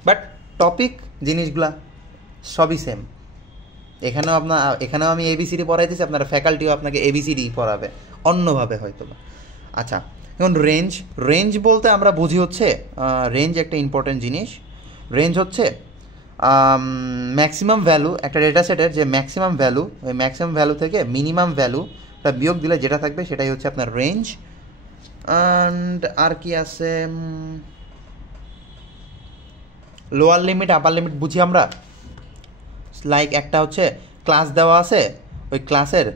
বাট টপিক জিনিসগুলা সবই সেম। এখানেও আমি এবিসিডি পড়াইতেছি, আপনারা ফ্যাকাল্টিও আপনাকে এবিসিডি পড়াবে অন্যভাবে হয়তো বা। আচ্ছা, এখন রেঞ্জ বলতে আমরা বুঝি হচ্ছে রেঞ্জ একটা ইম্পর্টেন্ট জিনিস। রেঞ্জ হচ্ছে ম্যাক্সিমাম ভ্যালু একটা ডেটা সেটের, যে ম্যাক্সিমাম ভ্যালু, ওই ম্যাক্সিমাম ভ্যালু থেকে মিনিমাম ভ্যালুটা বিয়োগ দিলে যেটা থাকবে সেটাই হচ্ছে আপনার রেঞ্জ। অ্যান্ড আর কি আছে, লোয়ার লিমিট আপার লিমিট বুঝি আমরা, লাইক একটা হচ্ছে ক্লাস দেওয়া আছে, ওই ক্লাসের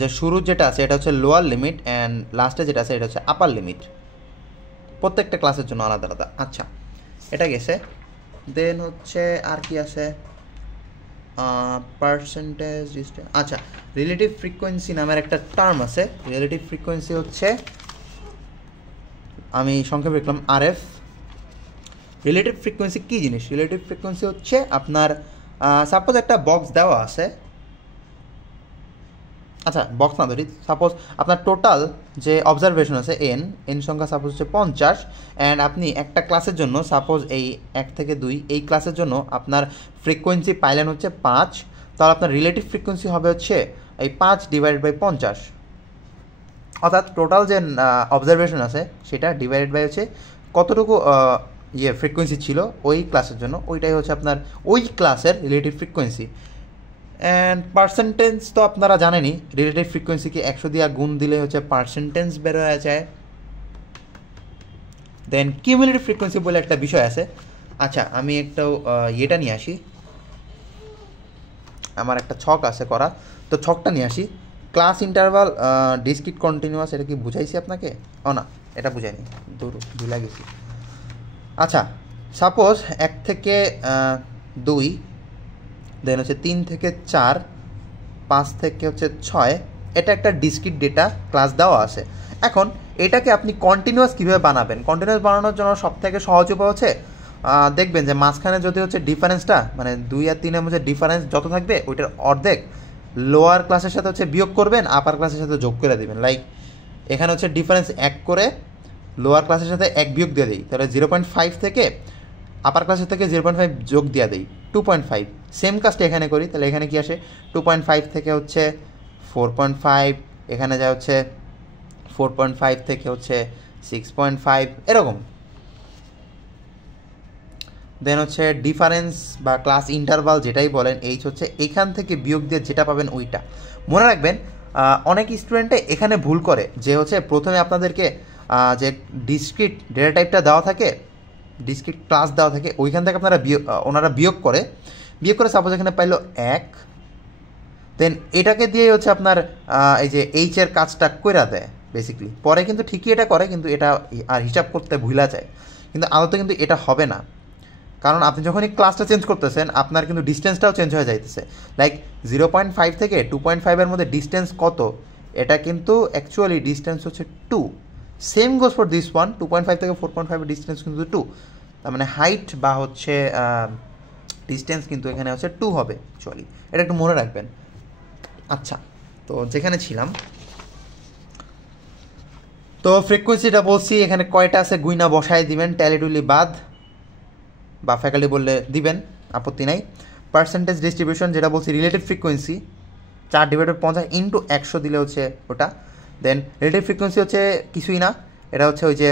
যে শুরুর যেটা আছে এটা হচ্ছে লোয়ার লিমিট অ্যান্ড লাস্টে যেটা আছে এটা হচ্ছে আপার লিমিট, প্রত্যেকটা ক্লাসের জন্য আলাদা আলাদা। আচ্ছা, এটা গেছে। দেন হচ্ছে আর কি আছে, পার্সেন্টেজ। আচ্ছা, রিলেটিভ ফ্রিকোয়েন্সি নামের একটা টার্ম আছে। রিলেটিভ ফ্রিকোয়েন্সি হচ্ছে, আমি সংক্ষেপে লিখলাম আরএফ। রিলেটিভ ফ্রিকোয়েন্সি কী জিনিস? রিলেটিভ ফ্রিকোয়েন্সি হচ্ছে আপনার সাপোজ একটা বক্স দেওয়া আছে, আচ্ছা বক্স না ধরি, সাপোজ আপনার টোটাল যে অবজারভেশন আছে এন সংখ্যা সাপোজ হচ্ছে 50, অ্যান্ড আপনি একটা ক্লাসের জন্য সাপোজ এই 1 থেকে 2 এই ক্লাসের জন্য আপনার ফ্রিকোয়েন্সি পাইলেন হচ্ছে 5, তাহলে আপনার রিলেটিভ ফ্রিকোয়েন্সি হবে হচ্ছে এই 5/50, অর্থাৎ টোটাল যে অবজারভেশন আছে সেটা ডিভাইডেড বাই হচ্ছে কতটুকু ফ্রিকোয়েন্সি ছিল ওই ক্লাসের জন্য, ওইটাই হচ্ছে আপনার ওই ক্লাসের রিলেটিভ ফ্রিকোয়েন্সি। অ্যান্ড পার্সেন্টেজ তো আপনারা জানেনই, রিলেটিভ ফ্রিকোয়েন্সিকে 100 দিয়ে গুণ দিলে হচ্ছে পার্সেন্টেজ বের হয়ে যায়। দেন কিউমুলেটিভ ফ্রিকোয়েন্সি বলে একটা বিষয় আছে। আচ্ছা, আমি একটা ইয়েটা নিয়ে আসি, আমার একটা ছক আছে করা, তো ছকটা নিয়ে আসি। ক্লাস ইন্টারভাল ডিসক্রিট কন্টিনিউয়াস, এটা কি বুঝাইছি আপনাকে? ও না, এটা বুঝাইনি, ভুলে গেছি। আচ্ছা, সাপোজ 1 থেকে 2, দেন হচ্ছে 3 থেকে 4, 5 থেকে হচ্ছে 6, এটা একটা ডিসক্রিট ডেটা ক্লাস দেওয়া আছে। এখন এটাকে আপনি কন্টিনিউয়াস কীভাবে বানাবেন? কন্টিনিউয়াস বানানোর জন্য সবথেকে সহজ উপায় হচ্ছে দেখবেন যে মাঝখানে যদি হচ্ছে ডিফারেন্সটা, মানে 2 আর 3 এর মধ্যে ডিফারেন্স যত থাকবে ওইটার অর্ধেক লোয়ার ক্লাসের সাথে হচ্ছে বিয়োগ করবেন, আপার ক্লাসের সাথে যোগ করে দেবেন। লাইক এখানে হচ্ছে ডিফারেন্স 1 করে লোয়ার ক্লাসের সাথে 1 বিয়োগ দিয়ে দিই, তাহলে 0.5 থেকে আপার ক্লাসের থেকে 0.5 যোগ দিয়ে দিই 2.5। সেম কাজটা এখানে করি, তাহলে এখানে কি আসে 2.5 থেকে হচ্ছে 4.5, এখানে যা হচ্ছে 4.5 থেকে হচ্ছে 6.5, এরকম। দেন হচ্ছে ডিফারেন্স বা ক্লাস ইন্টারভাল যেটাই বলেন, এইচ হচ্ছে এইখান থেকে বিয়োগ দিয়ে যেটা পাবেন ওইটা। মনে রাখবেন অনেক স্টুডেন্টে এখানে ভুল করে যে হচ্ছে প্রথমে আপনাদেরকে যে ডিসক্রিট ডেটা টাইপটা দেওয়া থাকে, ডিসক্রিট ক্লাস দেওয়া থাকে, ওইখান থেকে আপনারা ওনারা বিয়োগ করে সাপোজ এখানে পাইলো 1, দেন এটাকে দিয়ে হচ্ছে আপনার এই যে এইচের কাজটা কইরা দেয় বেসিক্যালি। পরে কিন্তু ঠিকই এটা করে, কিন্তু এটা আর হিসাব করতে ভুলা যায়, কিন্তু আদতে কিন্তু এটা হবে না, কারণ আপনি যখনই ক্লাসটা চেঞ্জ করতেছেন আপনার কিন্তু ডিস্টেন্সটাও চেঞ্জ হয়ে যাইতেছে। লাইক 0.5 থেকে 2.5 মধ্যে ডিস্টেন্স কত, এটা কিন্তু অ্যাকচুয়ালি ডিস্টেন্স হচ্ছে 2। Same goes for this one, 2.5 থেকে 4.5 ডিস্টেন্স কিন্তু 2। তার মানে হাইট বা হচ্ছে ডিস্টেন্স কিন্তু এখানে হচ্ছে 2 হবে অ্যাকচুয়ালি, এটা একটু মনে রাখবেন। আচ্ছা, তো যেখানে ছিলাম, তো ফ্রিকোয়েন্সিটা বলছি এখানে কয়টা আছে গুইনা বসায় দিবেন, ট্যালিটুলি বাদ বা ফ্যাকাল্টি বললে দিবেন, আপত্তি নাই। পার্সেন্টেজ ডিস্ট্রিবিউশন যেটা বলছি রিলেটিভ ফ্রিকোয়েন্সি 4/50 ইন্টু 100 দিলে হচ্ছে ওটা। দেন রিলেটিভ ফ্রিকোয়েন্সি হচ্ছে কিছুই না, এটা হচ্ছে ওই যে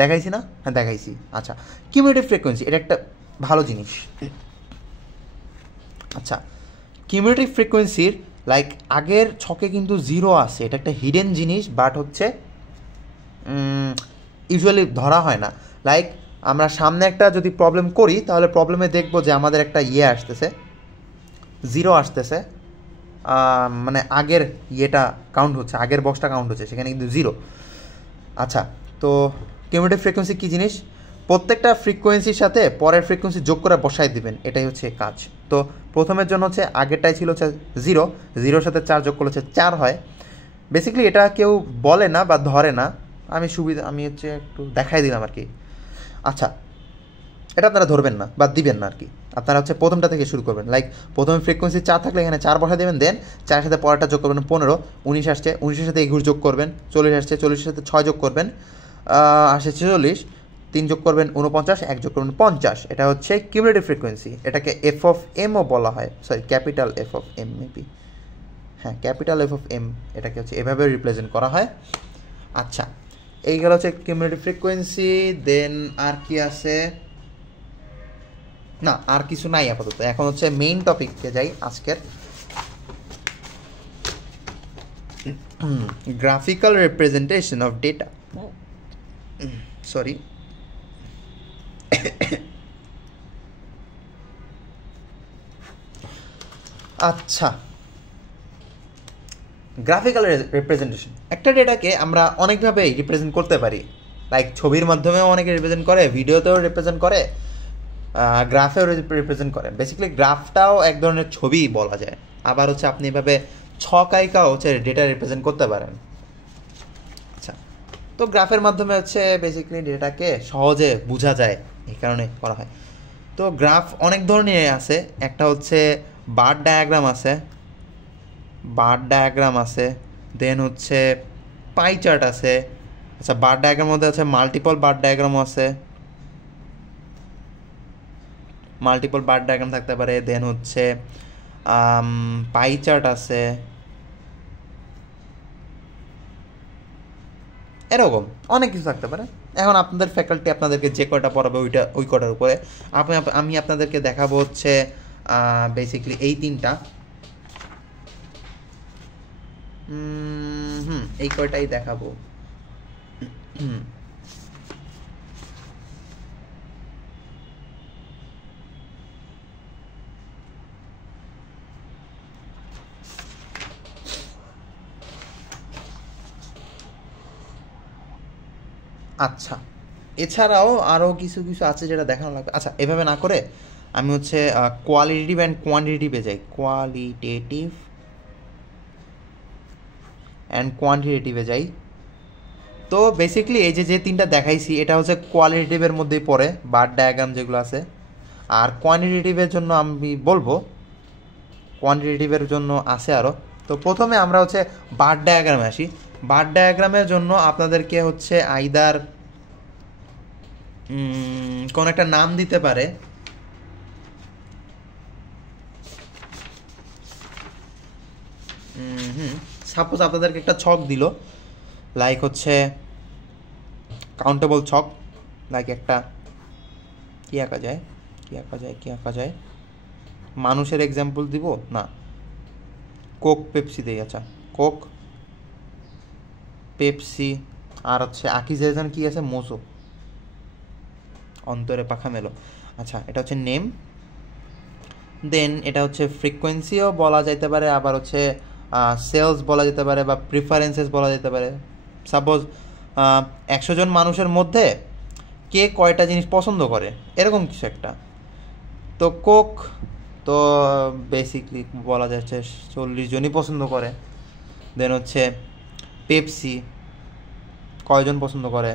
দেখাইছি না, হ্যাঁ দেখাইছি। আচ্ছা, কিউমুলেটিভ ফ্রিকোয়েন্সি এটা একটা ভালো জিনিস। আচ্ছা, কিউমুলেটিভ ফ্রিকোয়েন্সির লাইক আগের ছকে কিন্তু 0 আছে, এটা একটা হিডেন জিনিস, বাট হচ্ছে ইউজুয়ালি ধরা হয় না। লাইক আমরা সামনে একটা যদি প্রবলেম করি তাহলে প্রবলেমে দেখব যে আমাদের একটা আসতেছে 0 আসতেছে, মানে আগের ইয়েটা কাউন্ট হচ্ছে, আগের বক্সটা কাউন্ট হচ্ছে, সেখানে কিন্তু 0। আচ্ছা, তো কিউমুলেটিভ ফ্রিকোয়েন্সি কী জিনিস? প্রত্যেকটা ফ্রিকোয়েন্সির সাথে পরের ফ্রিকোয়েন্সি যোগ করে বসায় দিবেন, এটাই হচ্ছে কাজ। তো প্রথমের জন্য হচ্ছে আগেরটাই ছিল হচ্ছে 0, 0-র সাথে 4 যোগ করলে হচ্ছে 4 হয়। বেসিক্যালি এটা কেউ বলে না বা ধরে না, আমি হচ্ছে একটু দেখাই দিলাম আর কি। আচ্ছা, এটা আপনারা ধরবেন না বা দিবেন না আর কি, আপনারা হচ্ছে প্রথমটা থেকে শুরু করবেন। লাইক প্রথমে ফ্রিকোয়েন্সি 4 থাকলে এখানে 4 বসায় দেবেন, দেন 4-এর সাথে পরেরটা যোগ করবেন 15, 19 আসছে, 19-এর সাথে 21 যোগ করবেন, 40 আসছে, 40-এর সাথে 6 যোগ করবেন, আসছে 46, 3 যোগ করবেন 49, 1 যোগ করবেন 50। এটা হচ্ছে কিউমুলেটিভ ফ্রিকোয়েন্সি, এটাকে এফ অফ এমও বলা হয়, sorry capital F of M maybe, হ্যাঁ ক্যাপিটাল এফ অফ এম, এটাকে হচ্ছে এভাবে রিপ্রেজেন্ট করা হয়। আচ্ছা, এইগুলো হচ্ছে কিউমুলেটিভ ফ্রিকোয়েন্সি। দেন আর কি আছে? না, আর কিছু নাই আপাতত। এখন হচ্ছে মেইন টপিককে যাই আজকের, graphical representation of data. Sorry, আচ্ছা, গ্রাফিক্যাল রিপ্রেজেন্টেশন, একটা ডেটাকে আমরা অনেকভাবেই রিপ্রেজেন্ট করতে পারি। লাইক ছবির মাধ্যমেও অনেকে রিপ্রেজেন্ট করে, ভিডিওতেও রিপ্রেজেন্ট করে, গ্রাফেও রিপ্রেজেন্ট করে। বেসিক্যালি গ্রাফটাও এক ধরনের ছবি বলা যায়। আবার হচ্ছে আপনি এভাবে ছকাইকাও হচ্ছে ডেটা রিপ্রেজেন্ট করতে পারেন। আচ্ছা, তো গ্রাফের মাধ্যমে হচ্ছে বেসিক্যালি ডেটাকে সহজে বোঝা যায়, এই কারণে করা হয়। তো গ্রাফ অনেক ধরনের আছে, একটা হচ্ছে বার ডায়াগ্রাম আছে, দেন হচ্ছে পাই চার্ট আছে। আচ্ছা, বার ডায়াগ্রামের মধ্যে আছে মাল্টিপল বার ডায়াগ্রামও আছে, মাল্টিপল বার ডায়াগ্রাম থাকতে পারে। দেন হচ্ছে পাই চার্ট আছে, এরকম অনেক কিছু থাকতে পারে। এখন আপনাদের ফ্যাকাল্টি আপনাদেরকে যে কয়টা পড়াবে ওই কটার উপরে। আমি আপনাদেরকে দেখাবো হচ্ছে বেসিক্যালি এই 3টা, এই কয়টাই দেখাবো। আচ্ছা, এছাড়াও আরও কিছু কিছু আছে যেটা দেখানো লাগবে। আচ্ছা, এভাবে না করে আমি হচ্ছে কোয়ালিটেটিভ অ্যান্ড কোয়ান্টিটেটিভে যাই, কোয়ালিটেটিভ অ্যান্ড কোয়ান্টিটেটিভে যাই। তো বেসিক্যালি এই যে 3টা দেখাইছি এটা হচ্ছে কোয়ালিটেটিভের মধ্যেই পড়ে, বার ডায়াগ্রাম যেগুলো আছে। আর কোয়ান্টিটেটিভের জন্য আমি বলবো, কোয়ান্টিটেটিভের জন্য আছে আরও। তো প্রথমে আমরা হচ্ছে বার ডায়াগ্রামে আসি। বার ডায়াগ্রামের জন্য আপনাদেরকে হচ্ছে আইদার কোন একটা নাম দিতে পারে, সাপোজ আপনাদেরকে একটা ছক দিল, লাইক হচ্ছে কাউন্টেবল ছক, লাইক একটা কি আঁকা যায়, মানুষের এক্সাম্পল দিব না, কোক পেপসি দেই। আচ্ছা, কোক পেপসি, আর হচ্ছে আঁকি যেজন কি আছে, মোজো, অন্তরে পাখা মেলো। আচ্ছা, এটা হচ্ছে নেম। দেন এটা হচ্ছে ফ্রিকোয়েন্সিও বলা যেতে পারে, আবার হচ্ছে সেলস বলা যেতে পারে, বা প্রিফারেন্সেস বলা যেতে পারে। সাপোজ 100 জন মানুষের মধ্যে কে কয়টা জিনিস পছন্দ করে, এরকম কিছু একটা। তো কোক তো বেসিকলি বলা যাচ্ছে 40 জনই পছন্দ করে। দেন হচ্ছে পেপসি কয়জন পছন্দ করে,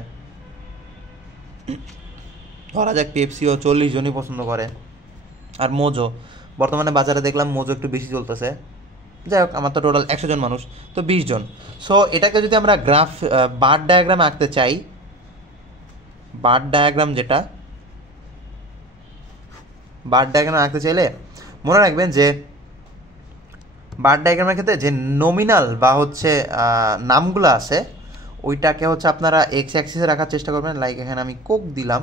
ধরা যাক পেপসিও 40 জনই পছন্দ করে, আর মোজো বর্তমানে বাজারে দেখলাম মোজো একটু বেশি চলতেছে। যাই হোক, আমার তো টোটাল 100 জন মানুষ, তো 20 জন। সো এটাকে যদি আমরা গ্রাফ বার ডায়াগ্রামে আঁকতে চাই, বার ডায়াগ্রাম আঁকতে চাইলে মনে রাখবেন যে বার ডায়াগ্রামের ক্ষেত্রে যে নমিনাল বা হচ্ছে নামগুলো আছে ওইটাকে হচ্ছে আপনারা এক্স অ্যাক্সিসে রাখার চেষ্টা করবেন। লাইক এখানে আমি কোক দিলাম,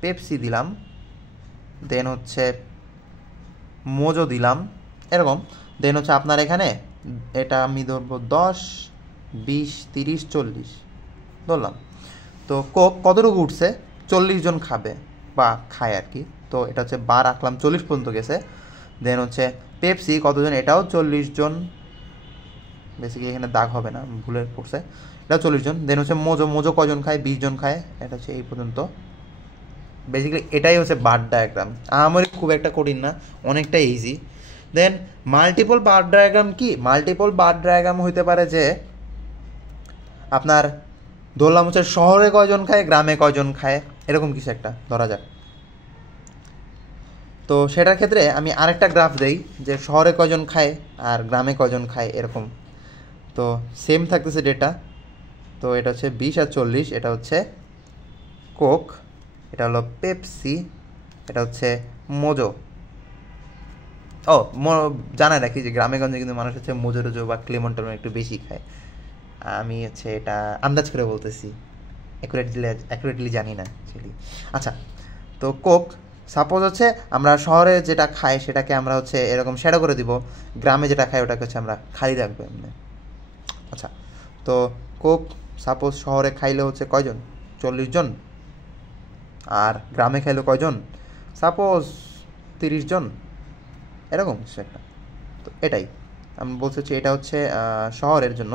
পেপসি দিলাম, দেন হচ্ছে মোজো দিলাম, এরকম। দেন হচ্ছে আপনার এখানে এটা আমি ধরবো 10, 20, 30, 40 ধরলাম। তো কোক কতটুকু উঠছে, 40 জন খাবে বা খায় আর কি, তো এটা হচ্ছে বার আঁকলাম, 40 পর্যন্ত গেছে। দেন হচ্ছে পেপসি কতজন, এটাও 40 জন, বেসিক্যালি এখানে দাগ হবে না, ভুলে পড়ছে, এটাও 40 জন। দেন হচ্ছে মোজো কজন খায়, 20 জন খায়, এটা হচ্ছে এই পর্যন্ত। বেসিক্যালি এটাই হচ্ছে বার ডায়াগ্রাম, আমার খুব একটা কঠিন না, অনেকটা ইজি। দেন মাল্টিপল বার ডায়াগ্রাম কি, মাল্টিপল বার ডায়াগ্রাম হইতে পারে যে আপনার ধরলাম হচ্ছে শহরে কয়জন খায়, গ্রামে কয়জন খায়, এরকম কিছু একটা ধরা যাক। তো সেটার ক্ষেত্রে আমি আরেকটা গ্রাফ দেই যে শহরে কয়জন খায় আর গ্রামে কয়জন খায় এরকম। তো সেম থাকতেছে ডেটা, তো এটা হচ্ছে 20 আর 40, এটা হচ্ছে কোক, এটা হলো পেপসি, এটা হচ্ছে মোজো। ও জানাই রাখি যে গ্রামেগঞ্জে কিন্তু মানুষ হচ্ছে মোজো টোজো বা ক্লেমন টেমন একটু বেশি খায়, আমি হচ্ছে এটা আন্দাজ করে বলতেছি, অ্যাকুরেটলি জানি না অ্যাকচুয়ালি। আচ্ছা, তো কোক সাপোজ হচ্ছে আমরা শহরে যেটা খাই সেটাকে আমরা হচ্ছে এরকম শ্যাডো করে দিব, গ্রামে যেটা খাই ওটাকে হচ্ছে আমরা খালি রাখবো এমনি। আচ্ছা, তো কোক সাপোজ শহরে খাইলে হচ্ছে কয়জন, 40 জন, আর গ্রামে খাইলে কয়জন, সাপোজ 30 জন, এরকম কিছু একটা। তো এটাই আমি বলতে চাচ্ছি, এটা হচ্ছে শহরের জন্য,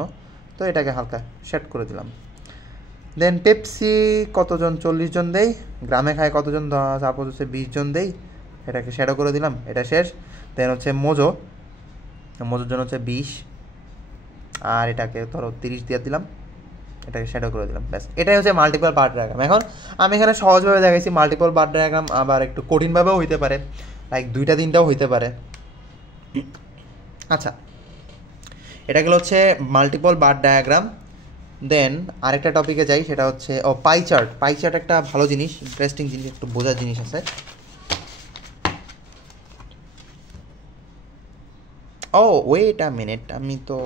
তো এটাকে হালকা সেট করে দিলাম। দেন পেপসি কতজন, 40 জন দেই, গ্রামে খায় কতজন, সাপোজ হচ্ছে 20 জন দেই, এটাকে শ্যাডো করে দিলাম, এটা শেষ। দেন হচ্ছে মোজোর জন্য হচ্ছে 20, আর এটাকে ধরো 30 দিয়ে দিলাম, এটাকে শ্যাডো করে দিলাম, ব্যাস। এটাই হচ্ছে মাল্টিপল বার ডায়াগ্রাম। এখন আমি এখানে সহজভাবে দেখাইছি, মাল্টিপল বার ডায়াগ্রাম আবার একটু কঠিনভাবেও হইতে পারে, লাইক 2টা 3টাও হইতে পারে। আচ্ছা, এটা গেল হচ্ছে মাল্টিপল বার ডায়াগ্রাম। দেন আরেকটা টপিকে যাই, সেটা হচ্ছে পাই চার্ট একটা ভালো জিনিস, ইন্টারেস্টিং জিনিস, একটু বোঝার জিনিস আছে। ওয়েট আ মিনিট, আমি তো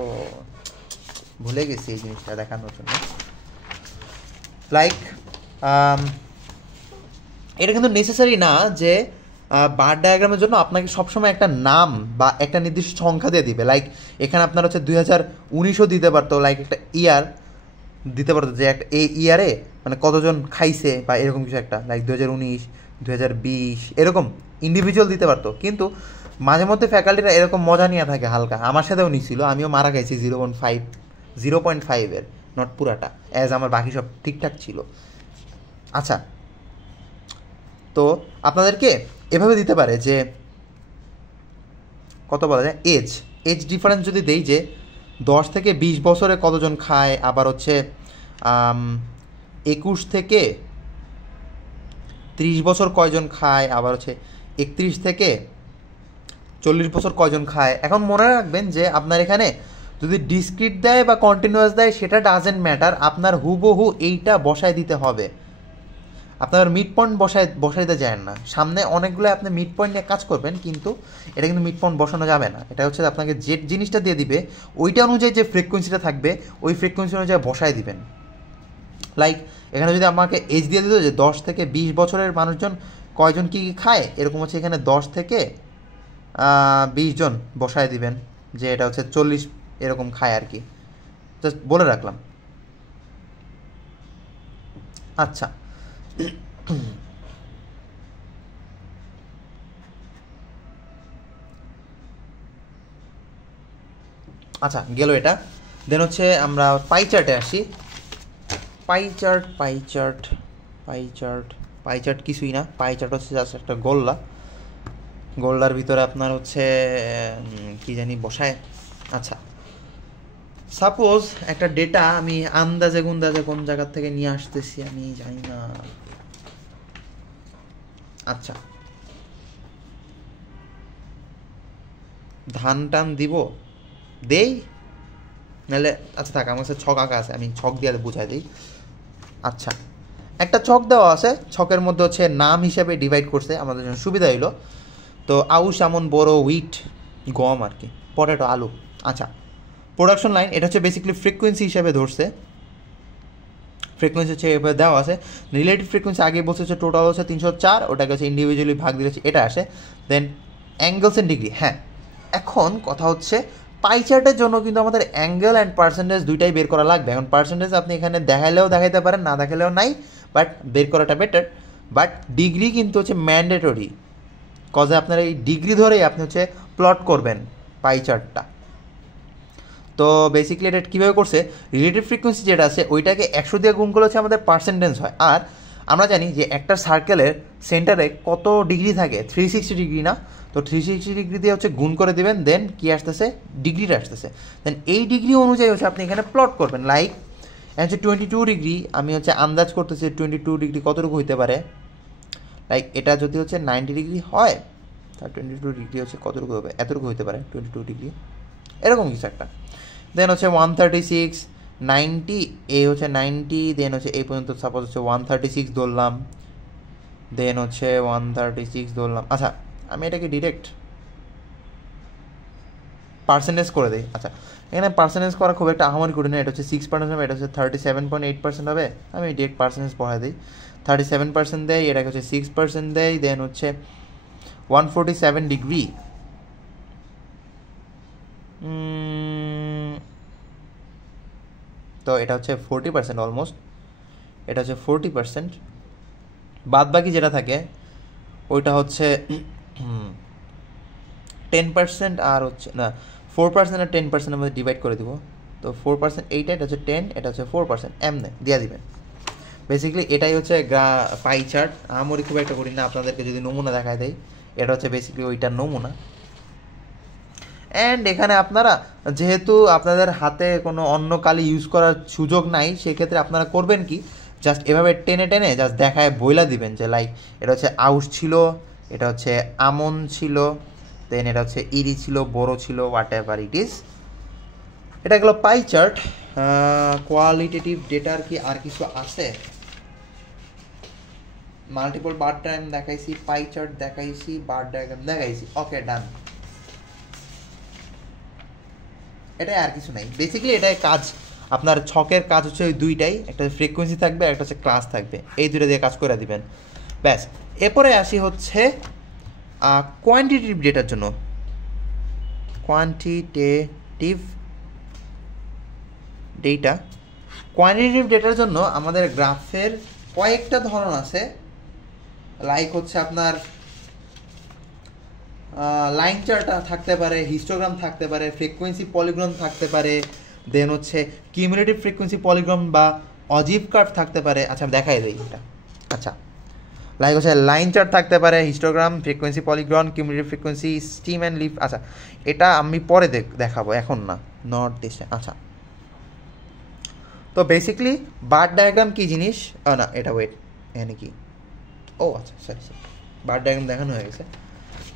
ভুলে গেছি এই জিনিসটা দেখানোর জন্য। লাইক এটা কিন্তু নেসেসারি না যে বার ডায়াগ্রামের জন্য আপনাকে সবসময় একটা নাম বা একটা নির্দিষ্ট সংখ্যা দিয়ে দিবে। লাইক এখানে আপনার হচ্ছে 2019ও দিতে পারতো, লাইক একটা ইয়ার দিতে পারতো যে একটা এই ইয়ারে মানে কতজন খাইছে বা এরকম কিছু একটা, লাইক 2019, 2020 এরকম ইন্ডিভিজুয়াল দিতে পারতো। কিন্তু মাঝে মধ্যে ফ্যাকাল্টিরা এরকম মজা নিয়ে থাকে হালকা, আমার সাথেও নিছিল, আমিও মারা খাইছি 0.5-0.5-এর, নট পুরাটা, অ্যাজ আমার বাকি সব ঠিকঠাক ছিল। আচ্ছা, তো আপনাদেরকে এভাবে দিতে পারে যে কত বলা যায়, এজ ডিফারেন্স যদি দেই যে 10 থেকে 20 বছরে কতজন খায়, আবার হচ্ছে 21 থেকে 30 বছর কয়জন খায়, আবার হচ্ছে 31 থেকে 40 বছর কয়জন খায়। এখন মনে রাখবেন যে আপনার এখানে যদি ডিসক্রিট দেয় বা কন্টিনিউয়াস দেয় সেটা ডাজেন্ট ম্যাটার, আপনার হুবহু এইটা বসায় দিতে হবে, আপনার মিড পয়েন্ট বসাইতে যায় না। সামনে অনেকগুলো আপনি মিড পয়েন্ট নিয়ে কাজ করবেন, কিন্তু এটা কিন্তু মিড পয়েন্ট বসানো যাবে না, এটা হচ্ছে আপনাকে যে জিনিসটা দিয়ে দিবে ওইটা অনুযায়ী যে ফ্রিকোয়েন্সিটা থাকবে ওই ফ্রিকোয়েন্সি অনুযায়ী বসায় দিবেন। লাইক এখানে যদি আমাকে এজ দিয়ে দিত যে 10 থেকে 20 বছরের মানুষজন কয়জন কী খায়, এরকম হচ্ছে এখানে 10 থেকে 20 জন বসায় দিবেন, যে এটা হচ্ছে 40 এরকম খায় আর কি, জাস্ট বলে রাখলাম। আচ্ছা, আচ্ছা গেল এটা। দেন হচ্ছে আমরা পাই চার্টে আসি। পাই চার্ট কিছুই না, পাই চার্ট হচ্ছে জাস্ট একটা গোল্লার ভিতরে আপনার হচ্ছে কি জানি বসায়। আচ্ছা, সাপোজ একটা ডেটা আমি আন্দাজে কোন জায়গার থেকে নিয়ে আসতেছি আমি জানি না, আচ্ছা, ধান টান দিব, দেই নাহলে, আচ্ছা থাক, আমার কাছে ছক আঁকা আছে, আমি ছক দিয়ে বুঝাই দিই। আচ্ছা, একটা ছক দেওয়া আছে, ছকের মধ্যে হচ্ছে নাম হিসেবে ডিভাইড করছে, আমাদের জন্য সুবিধা হইলো। তো আউশ, আমন, বড়, হুইট, গম আর কি, পটেটো, আলু। আচ্ছা, প্রোডাকশন লাইন এটা হচ্ছে বেসিক্যালি ফ্রিকোয়েন্সি হিসেবে ধরছে, ফ্রিকোয়েন্সি হচ্ছে এভাবে দেওয়া আছে। রিলেটিভ ফ্রিকোয়েন্সি আগে বলছে হচ্ছে টোটাল হচ্ছে 304, ওটাকে হচ্ছে ইন্ডিভিজুয়ালি ভাগ দিয়েছে, এটা আসে। দেন অ্যাঙ্গেলস এন্ড ডিগ্রি। হ্যাঁ, এখন কথা হচ্ছে পাই চার্টের জন্য কিন্তু আমাদের অ্যাঙ্গেল অ্যান্ড পার্সেন্টেজ দুইটাই বের করা লাগবে। এখন পার্সেন্টেজ আপনি এখানে দেখাইলেও দেখাইতে পারেন, না দেখাইলেও নাই, বাট বের করাটা বেটার। বাট ডিগ্রি কিন্তু হচ্ছে ম্যান্ডেটরি, কজে আপনার এই ডিগ্রি ধরেই আপনি হচ্ছে প্লট করবেন পাই চার্টটা। তো বেসিক্যালি এটা কীভাবে করছে, রিলেটিভ ফ্রিকোয়েন্সি যেটা আছে ওইটাকে 100 দিয়ে গুণ করলে হচ্ছে আমাদের পার্সেন্টেজ হয়। আর আমরা জানি যে একটা সার্কেলের সেন্টারে কত ডিগ্রি থাকে, 360 ডিগ্রি না? তো 360 ডিগ্রি দিয়ে হচ্ছে গুণ করে দেবেন, দেন কী আসতেছে, ডিগ্রিটা আসতেছে। দেন এই ডিগ্রি অনুযায়ী হচ্ছে আপনি এখানে প্লট করবেন। লাইক হচ্ছে 22 ডিগ্রি, আমি হচ্ছে আন্দাজ করতেছি 22 ডিগ্রি কতটুকু হইতে পারে। লাইক এটা যদি হচ্ছে 90 ডিগ্রি হয়, তার 22 ডিগ্রি হচ্ছে কতটুকু হবে, এতটুকু হইতে পারে 22 ডিগ্রি, এরকম কিছু একটা। দেন হচ্ছে 136, 90, এ হচ্ছে 90, দেন হচ্ছে এই পর্যন্ত সাপোজ হচ্ছে 136 ধরলাম, দেন হচ্ছে 136 ধরলাম। আচ্ছা, আমি এটাকে ডিরেক্ট পার্সেন্টেজ করে দিই। আচ্ছা, এখানে পার্সেন্টেজ করা খুব একটা আহামরি করি না, এটা হচ্ছে 6% হবে, এটা হচ্ছে 37.8% হবে, আমি ডিরেক্ট পার্সেন্টেজ পড়াই দিই। 37% দেয়, এটাকে হচ্ছে 6% দেয়, দেন হচ্ছে 147 ডিগ্রি, তো এটা হচ্ছে 40% অলমোস্ট, এটা হচ্ছে 40%। বাদ বাকি যেটা থাকে ওইটা হচ্ছে 10%, আর হচ্ছে না 4% আর 10% মধ্যে ডিভাইড করে দিব। তো 4% এইটা, এটা হচ্ছে 10, এটা হচ্ছে 4%, এমনি দিয়ে দিবেন। বেসিক্যালি এটাই হচ্ছে পাই চার্ট। আমরি খুব একটা করি না, আপনাদেরকে যদি নমুনা দেখায় দেয়, এটা হচ্ছে বেসিক্যালি ওইটার নমুনা। অ্যান্ড এখানে আপনারা যেহেতু আপনাদের হাতে কোনো অন্য কালি ইউজ করার সুযোগ নাই, সেক্ষেত্রে আপনারা করবেন কি, জাস্ট এভাবে টেনে টেনে জাস্ট দেখায় বইলা দিবেন যে লাইক এটা হচ্ছে আউশ ছিল, এটা হচ্ছে আমন ছিল, দেন এটা হচ্ছে ইরি ছিল, বড় ছিল, হোয়াট এভার ইট ইজ। এটা গেলো পাই চার্ট। কোয়ালিটেটিভ ডেটার কি আর কিছু আছে? মাল্টিপল বার ডায়াগ্রাম দেখাইছি, পাই চার্ট দেখাইছি, বার ডায়াগ্রাম দেখাইছি, ওকে ডান। এটাই, আর কিছু নাই। বেসিক্যালি এটাই কাজ, আপনার ছকের কাজ হচ্ছে ওই দুইটাই, একটা ফ্রিকোয়েন্সি থাকবে, একটা হচ্ছে ক্লাস থাকবে, এই দুটো দিয়ে কাজ করে দিবেন, ব্যাস। এরপরে আসি হচ্ছে কোয়ান্টিটেটিভ ডেটার জন্য। কোয়ান্টিটেটিভ ডেটার জন্য আমাদের গ্রাফের কয়েকটা ধরন আছে। লাইক হচ্ছে আপনার লাইন চার্ট থাকতে পারে, হিস্টোগ্রাম থাকতে পারে, ফ্রিকোয়েন্সি পলিগ্রাম থাকতে পারে, দেন হচ্ছে কিউমুলেটিভ ফ্রিকোয়েন্সি পলিগ্রাম বা অজিভ কার্ভ থাকতে পারে। আচ্ছা, দেখাই দিই এটা। আচ্ছা, লাইক হচ্ছে লাইন চার্ট থাকতে পারে, histogram, frequency Polygram, cumulative frequency, steam and leaf. আচ্ছা, এটা আমি পরে দেখাবো, এখন না, নট দিস। আচ্ছা, তো বেসিক্যালি বার ডায়াগ্রাম কী জিনিস, না এটা ওয়েট, এখানে কি, ও আচ্ছা সরি, বার ডায়াগ্রাম দেখানো হয়ে গেছে।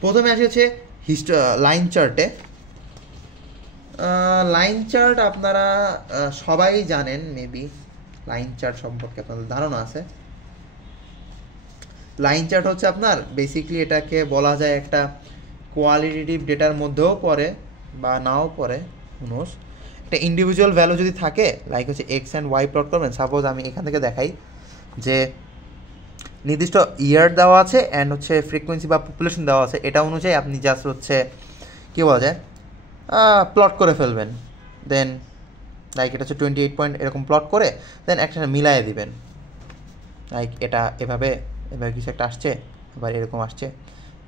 প্রথমে আসে হচ্ছে লাইন চার্টে। লাইন চার্ট আপনারা সবাই জানেন, মেবি লাইন চার্ট সম্পর্কে আপনাদের ধারণা আছে। লাইন চার্ট হচ্ছে আপনার বেসিক্যালি এটাকে বলা যায় একটা কোয়ালিটেটিভ ডেটার মধ্যেও পড়ে বা নাও পড়ে, হুনোস। একটা ইন্ডিভিজুয়াল ভ্যালু যদি থাকে, লাইক হচ্ছে এক্স অ্যান্ড ওয়াই প্লট করবেন, সাপোজ আমি এখান থেকে দেখাই যে নির্দিষ্ট ইয়ার দেওয়া আছে অ্যান্ড হচ্ছে ফ্রিকোয়েন্সি বা পপুলেশন দেওয়া আছে, এটা অনুযায়ী আপনি জাস্ট হচ্ছে কী বলা যায় প্লট করে ফেলবেন। দেন লাইক এটা হচ্ছে 28 পয়েন্ট এরকম প্লট করে দেন একটা মিলাইয়ে দিবেন, লাইক এটা এভাবে কিছু একটা আসছে, এবার এরকম আসছে,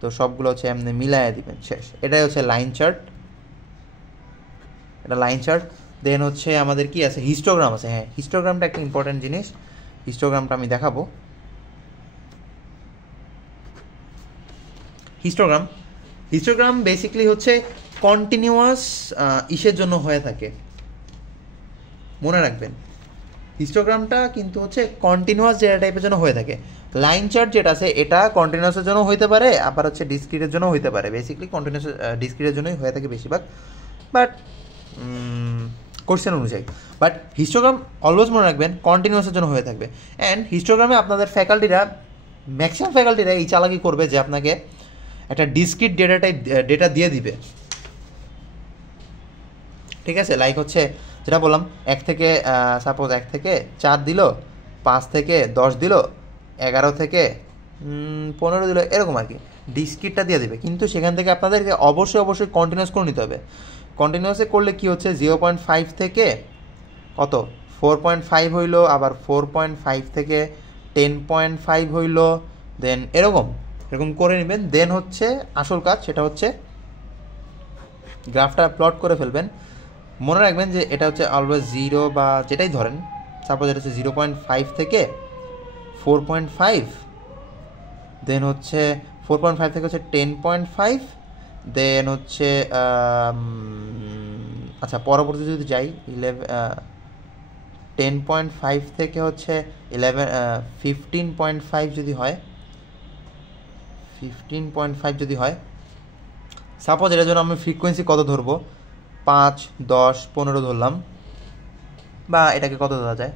তো সবগুলো হচ্ছে এমনি মিলাইয়ে দিবেন, শেষ। এটাই হচ্ছে লাইন চার্ট, এটা লাইন চার্ট। দেন হচ্ছে আমাদের কি আছে, হিস্টোগ্রাম আছে। হ্যাঁ, হিস্টোগ্রামটা একটা ইম্পর্টেন্ট জিনিস, হিস্টোগ্রামটা আমি দেখাবো। হিস্টোগ্রাম বেসিক্যালি হচ্ছে কন্টিনিউয়াস ইসের জন্য হয়ে থাকে, মনে রাখবেন। হিস্টোগ্রামটা কিন্তু হচ্ছে কন্টিনিউয়াস ডেটা টাইপের জন্য হয়ে থাকে। লাইন চার্ট যেটা আছে এটা কন্টিনিউয়াসের জন্য হইতে পারে, আবার হচ্ছে ডিসক্রিটের জন্য হইতে পারে। বেসিক্যালি কন্টিনিউয়াস ডিসক্রিটের জন্যই হয়ে থাকে বেশিরভাগ, বাট কোশ্চেন অনুযায়ী। বাট হিস্টোগ্রাম অলওয়েজ মনে রাখবেন কন্টিনিউয়াসের জন্য হয়ে থাকবে। অ্যান্ড হিস্টোগ্রামে আপনাদের ফ্যাকাল্টিরা, ম্যাক্সিমাম ফ্যাকাল্টিরা এই চালাকি করবে যে আপনাকে একটা ডিসক্রিট ডেটা দিয়ে দিবে, ঠিক আছে? লাইক হচ্ছে যেটা বললাম, 1 থেকে সাপোজ 1 থেকে 4 দিল, 5 থেকে 10 দিল, 11 থেকে 15 দিল, এরকম আর কি ডিসক্রিটটা দিয়ে দেবে। কিন্তু সেখান থেকে আপনাদেরকে অবশ্যই কন্টিনিউয়াস করে নিতে হবে। কন্টিনিউয়াসে করলে কি হচ্ছে 0.5 থেকে কত 4.5 হইলো, আবার 4.5 থেকে 10.5 হইলো, দেন এরকম করে নেবেন। দেন হচ্ছে আসল কাজ, সেটা হচ্ছে গ্রাফটা প্লট করে ফেলবেন। মনে রাখবেন যে এটা হচ্ছে অলওয়েজ 0 বা যেটাই ধরেন, সাপোজ এটা হচ্ছে 0.5 থেকে 4.5, দেন হচ্ছে 4.5 থেকে হচ্ছে 10.5, দেন হচ্ছে আচ্ছা পরবর্তী যদি যাই 10.5 থেকে হচ্ছে 15.5 যদি হয়, 15.5 যদি হয়, সাপোজ এটার জন্য আমি ফ্রিকোয়েন্সি কত ধরবো, 5, 10, 15 ধরলাম, বা এটাকে কত ধরা যায়,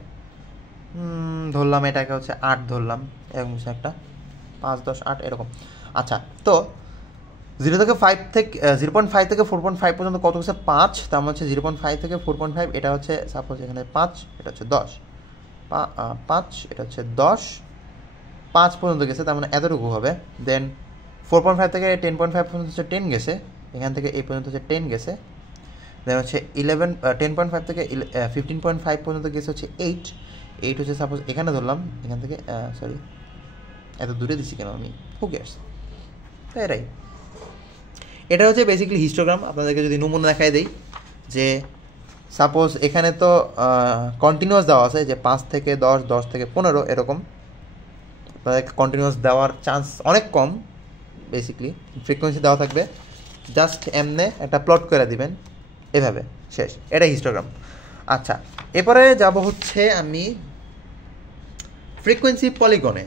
ধরলাম এটাকে হচ্ছে 8 ধরলাম, এরকম কিছু একটা, 5, 10, 8 এরকম। আচ্ছা, তো 0.5 থেকে 4.5 পর্যন্ত কত হচ্ছে 5, তার মানে হচ্ছে 0.5 থেকে 4.5, এটা হচ্ছে সাপোজ এখানে 5, এটা হচ্ছে 10, 5, এটা হচ্ছে 10, 5 পর্যন্ত গেছে, তার মানে এতটুকু হবে। দেন 4.5 থেকে 10.5 পর্যন্ত হচ্ছে 10 গেছে, এখান থেকে এই পর্যন্ত হচ্ছে 10 গেছে। দেন হচ্ছে 10.5 থেকে 15.5 পর্যন্ত গেছে হচ্ছে 8 হচ্ছে সাপোজ এখানে ধরলাম, এখান থেকে সরি এত দূরে দিচ্ছি কেন আমি, হু কেয়ার্স। তো এটা হচ্ছে বেসিক্যালি হিস্টোগ্রাম। আপনাদেরকে যদি নমুনা দেখাই দেই, যে সাপোজ এখানে তো কন্টিনিউয়াস দেওয়া আছে যে 5 থেকে 10, 10 থেকে 15 এরকম, আপনাদেরকে কন্টিনিউয়াস দেওয়ার চান্স অনেক কম। বেসিক্যালি ফ্রিকোয়েন্সি দেওয়া থাকবে, জাস্ট এমনে একটা প্লট করে দিবেন, এভাবে শেষ। এটাই হিস্টোগ্রাম। আচ্ছা, এরপরে যাব হচ্ছে আমি ফ্রিকোয়েন্সি পলিগনে।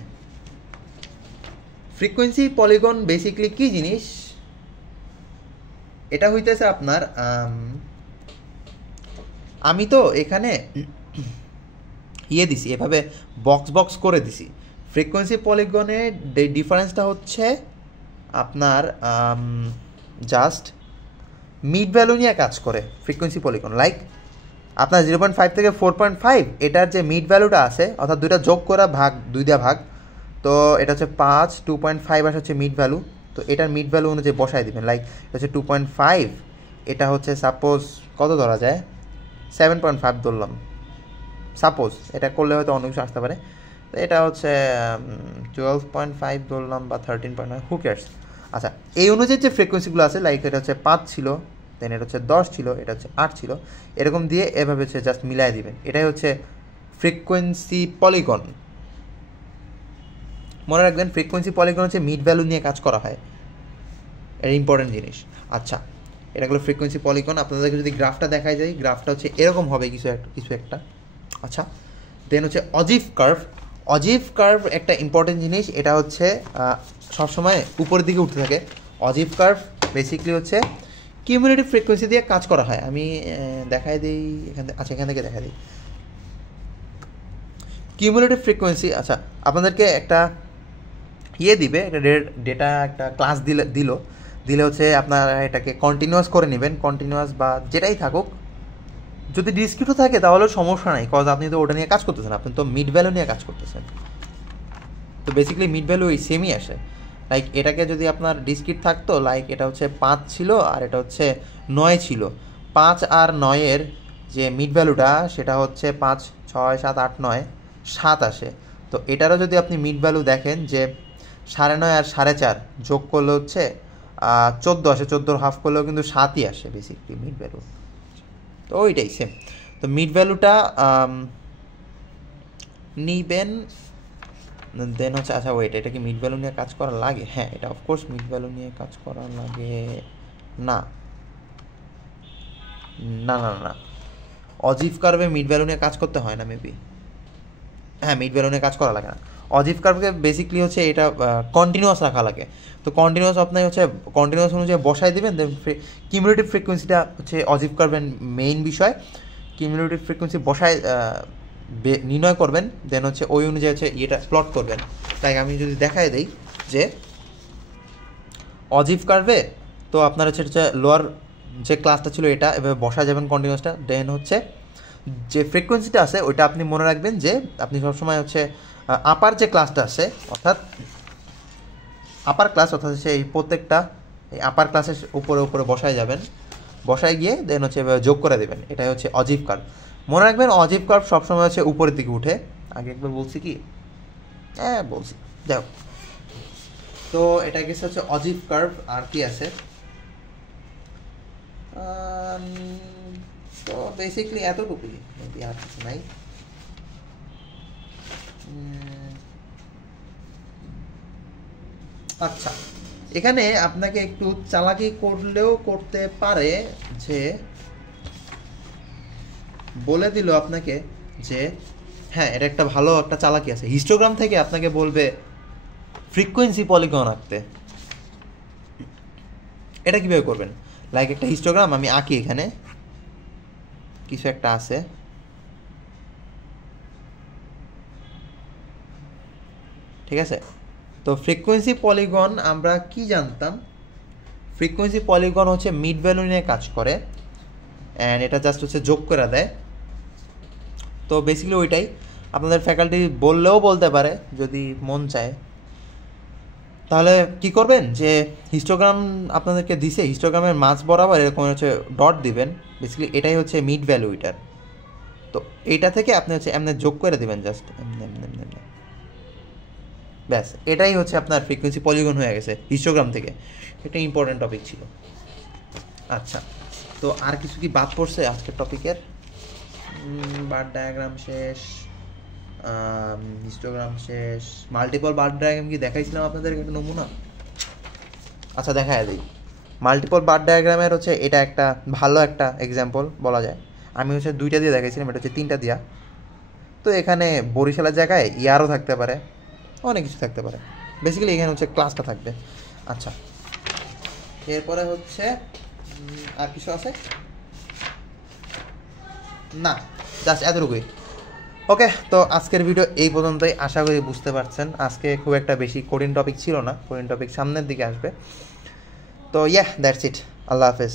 ফ্রিকোয়েন্সি পলিগন বেসিক্যালি কী জিনিস, এটা হইতেছে আপনার আমি তো এখানে দিছি, এভাবে বক্স করে দিছি। ফ্রিকোয়েন্সি পলিগনে ডিফারেন্সটা হচ্ছে আপনার জাস্ট মিড ভ্যালু নিয়ে কাজ করে ফ্রিকোয়েন্সি পলিগন। লাইক আপনার 0.5 থেকে 4.5 এটার যে মিড ভ্যালুটা আছে, অর্থাৎ দুইটা যোগ করা ভাগ 2 দিয়ে ভাগ, তো এটা হচ্ছে 5, 2.5 আসে হচ্ছে মিড ভ্যালু। তো এটার মিড ভ্যালু অনুযায়ী বসাই দিবেন। লাইক এটা হচ্ছে 2.5, এটা হচ্ছে সাপোজ কত ধরা যায়, 7.5 ধরলাম সাপোজ, এটা করলে হয়তো অন্য কিছু আসতে পারে। তো এটা হচ্ছে 12.5 ধরলাম বা 13.5, হু কেয়ার্স। আচ্ছা, এই অনুযায়ী যে ফ্রিকোয়েন্সিগুলো আছে, লাইক এটা হচ্ছে 5 ছিল, দেন এটা হচ্ছে 10 ছিল, এটা হচ্ছে 8 ছিল, এরকম দিয়ে এভাবে হচ্ছে জাস্ট মিলাই দিবেন। এটাই হচ্ছে ফ্রিকোয়েন্সি পলিগন। মনে রাখবেন ফ্রিকোয়েন্সি পলিগন হচ্ছে মিড ভ্যালু নিয়ে কাজ করা হয়, এটা ইম্পর্টেন্ট জিনিস। আচ্ছা, এটা হলো ফ্রিকোয়েন্সি পলিগন। আপনাদেরকে যদি গ্রাফটা দেখাই যায়, গ্রাফটা হচ্ছে এরকম হবে কিছু একটা। আচ্ছা, দেন হচ্ছে অজিভ কার্ভ একটা ইম্পর্টেন্ট জিনিস, এটা হচ্ছে সবসময় উপরের দিকে উঠতে থাকে। অজিভ কার্ভ বেসিক্যালি হচ্ছে কিউমুলেটিভ ফ্রিকোয়েন্সি দিয়ে কাজ করা হয়। আমি দেখাই দিই এখান থেকে দেখাই দিই কিউমুলেটিভ ফ্রিকোয়েন্সি। আচ্ছা, আপনাদেরকে একটা দিবে, একটা ডেটা একটা ক্লাস দিলে হচ্ছে আপনারা এটাকে কন্টিনিউয়াস করে নেবেন, কন্টিনিউয়াস বা যেটাই থাকুক। যদি ডিসক্রিটও থাকে তাহলেও সমস্যা নাই, কজ আপনি তো ওটা নিয়ে কাজ করতেছেন, আপনি তো মিড ভ্যালু নিয়ে কাজ করতেছেন। তো বেসিক্যালি মিড ভ্যালু এই সেমই আসে। লাইক এটাকে যদি আপনার ডিসক্রিট থাকতো, লাইক এটা হচ্ছে 5 ছিল আর এটা হচ্ছে 9 ছিল, 5 আর 9-এর যে মিড ভ্যালুটা সেটা হচ্ছে 5, 6, 7, 8, 9, 7 আসে। তো এটারও যদি আপনি মিড ভ্যালু দেখেন যে 9.5 আর 4.5 যোগ করলে হচ্ছে 14 আসে, 14 হাফ করলেও কিন্তু 7ই আসে বেসিক্যালি মিড ভ্যালু। তো ওইটাই সেম। তো মিড ভ্যালুটা নিবেন, দেন হচ্ছে আচ্ছা ওয়েট, এটা কি মিড ভ্যালু নিয়ে কাজ করা লাগে? হ্যাঁ, এটা অফকোর্স মিড ভ্যালু নিয়ে কাজ করা লাগে। না না না না অজিভ কার্ভে মিড ভ্যালু নিয়ে কাজ করতে হয় না মেবি। হ্যাঁ, মিড ভ্যালু নিয়ে কাজ করা লাগে না। অজিভ কার্ভকে বেসিকলি হচ্ছে এটা কন্টিনিউয়াস রাখা লাগে। তো কন্টিনিউয়াস আপনি হচ্ছে কন্টিনিউয়াস অনুযায়ী বসায় দেবেন, দেন কিউমুলেটিভ ফ্রিকোয়েন্সিটা হচ্ছে অজিভ কার্ভের মেইন বিষয়। কিউমুলেটিভ ফ্রিকোয়েন্সি বসায় নির্ণয় করবেন, দেন হচ্ছে ওই অনুযায়ী হচ্ছে ইয়েটা প্লট করবেন। তাই আমি যদি দেখায় দিই যে অজিভ কার্ভে তো আপনার হচ্ছে লোয়ার যে ক্লাসটা ছিল এটা এভাবে বসা যাবেন কন্টিনিউয়াসটা, দেন হচ্ছে যে ফ্রিকোয়েন্সিটা আছে ওইটা আপনি মনে রাখবেন যে আপনি সবসময় হচ্ছে আপার যে ক্লাসটা আছে অর্থাৎ আপার ক্লাস অর্থাৎ হচ্ছে এই প্রত্যেকটা এই আপার ক্লাসের উপরে উপরে বসায় যাবেন, বসায় গিয়ে দেন হচ্ছে এভাবে যোগ করে দেবেন। এটাই হচ্ছে অজিভ কার্ভ। মনে রাখবেন অজিভ কার্ভ সবসময় হচ্ছে উপরের দিকে উঠে। আগে একবার বলছি কি, হ্যাঁ বলছি, যাও। তো এটা গেছে হচ্ছে অজিভ কার্ভ। আর কি আছে, তো বেসিকলি এতটুকুই, আর কিছু নাই। আচ্ছা, এখানে আপনাকে একটু চালাকি করলেও করতে পারে যে বলে দিল আপনাকে যে হ্যাঁ এটা একটা ভালো একটা চালাকি আছে, হিস্টোগ্রাম থেকে আপনাকে বলবে ফ্রিকোয়েন্সি পলিগন আঁকতে। এটা কীভাবে করবেন, লাইক একটা হিস্টোগ্রাম আমি আঁকি, এখানে কিছু একটা আছে, ঠিক আছে। তো ফ্রিকোয়েন্সি পলিগন আমরা কি জানতাম, ফ্রিকোয়েন্সি পলিগন হচ্ছে মিড ভ্যালু নিয়ে কাজ করে অ্যান্ড এটা জাস্ট হচ্ছে যোগ করে দেয়। তো বেসিক্যালি ওইটাই আপনাদের ফ্যাকাল্টি বললেও বলতে পারে যদি মন চায়। তাহলে কি করবেন যে হিস্টোগ্রাম আপনাদেরকে দিছে, হিস্টোগ্রামের মাঝ বরাবর এরকম হচ্ছে ডট দিবেন, বেসিক্যালি এটাই হচ্ছে মিড ভ্যালু এটার। তো এইটা থেকে আপনি হচ্ছে এমনি যোগ করে দেবেন জাস্ট এমনি, ব্যাস এটাই হচ্ছে আপনার ফ্রিকোয়েন্সি পলিগন হয়ে গেছে হিস্টোগ্রাম থেকে। এটা ইম্পর্টেন্ট টপিক ছিল। আচ্ছা, তো আর কিছু কি বাদ পড়ছে আজকের টপিকের? বার ডায়াগ্রাম শেষ, হিস্টোগ্রাম শেষ, মাল্টিপল বার ডায়াগ্রাম কি দেখাইছিলাম আপনাদের একটা নমুনা? আচ্ছা দেখায় দিই। মাল্টিপল বার ডায়াগ্রামের হচ্ছে এটা একটা ভালো একটা এক্সাম্পল বলা যায়। আমি হচ্ছে 2টা দিয়ে দেখাইছিলাম, এটা হচ্ছে 3টা দিয়া। তো এখানে বরিশালের জায়গায় ইয়ারও থাকতে পারে, অনেক কিছু থাকতে পারে। বেসিক্যালি এখানে হচ্ছে ক্লাসটা থাকবে। আচ্ছা, এরপরে হচ্ছে আর কিছু আছে না, জাস্ট এতটুকুই। ওকে, তো আজকের ভিডিও এই পর্যন্তই। আশা করি বুঝতে পারছেন। আজকে খুব একটা বেশি কঠিন টপিক ছিল না, কঠিন টপিক সামনের দিকে আসবে। তো দ্যাটস ইট। আল্লাহ হাফেজ।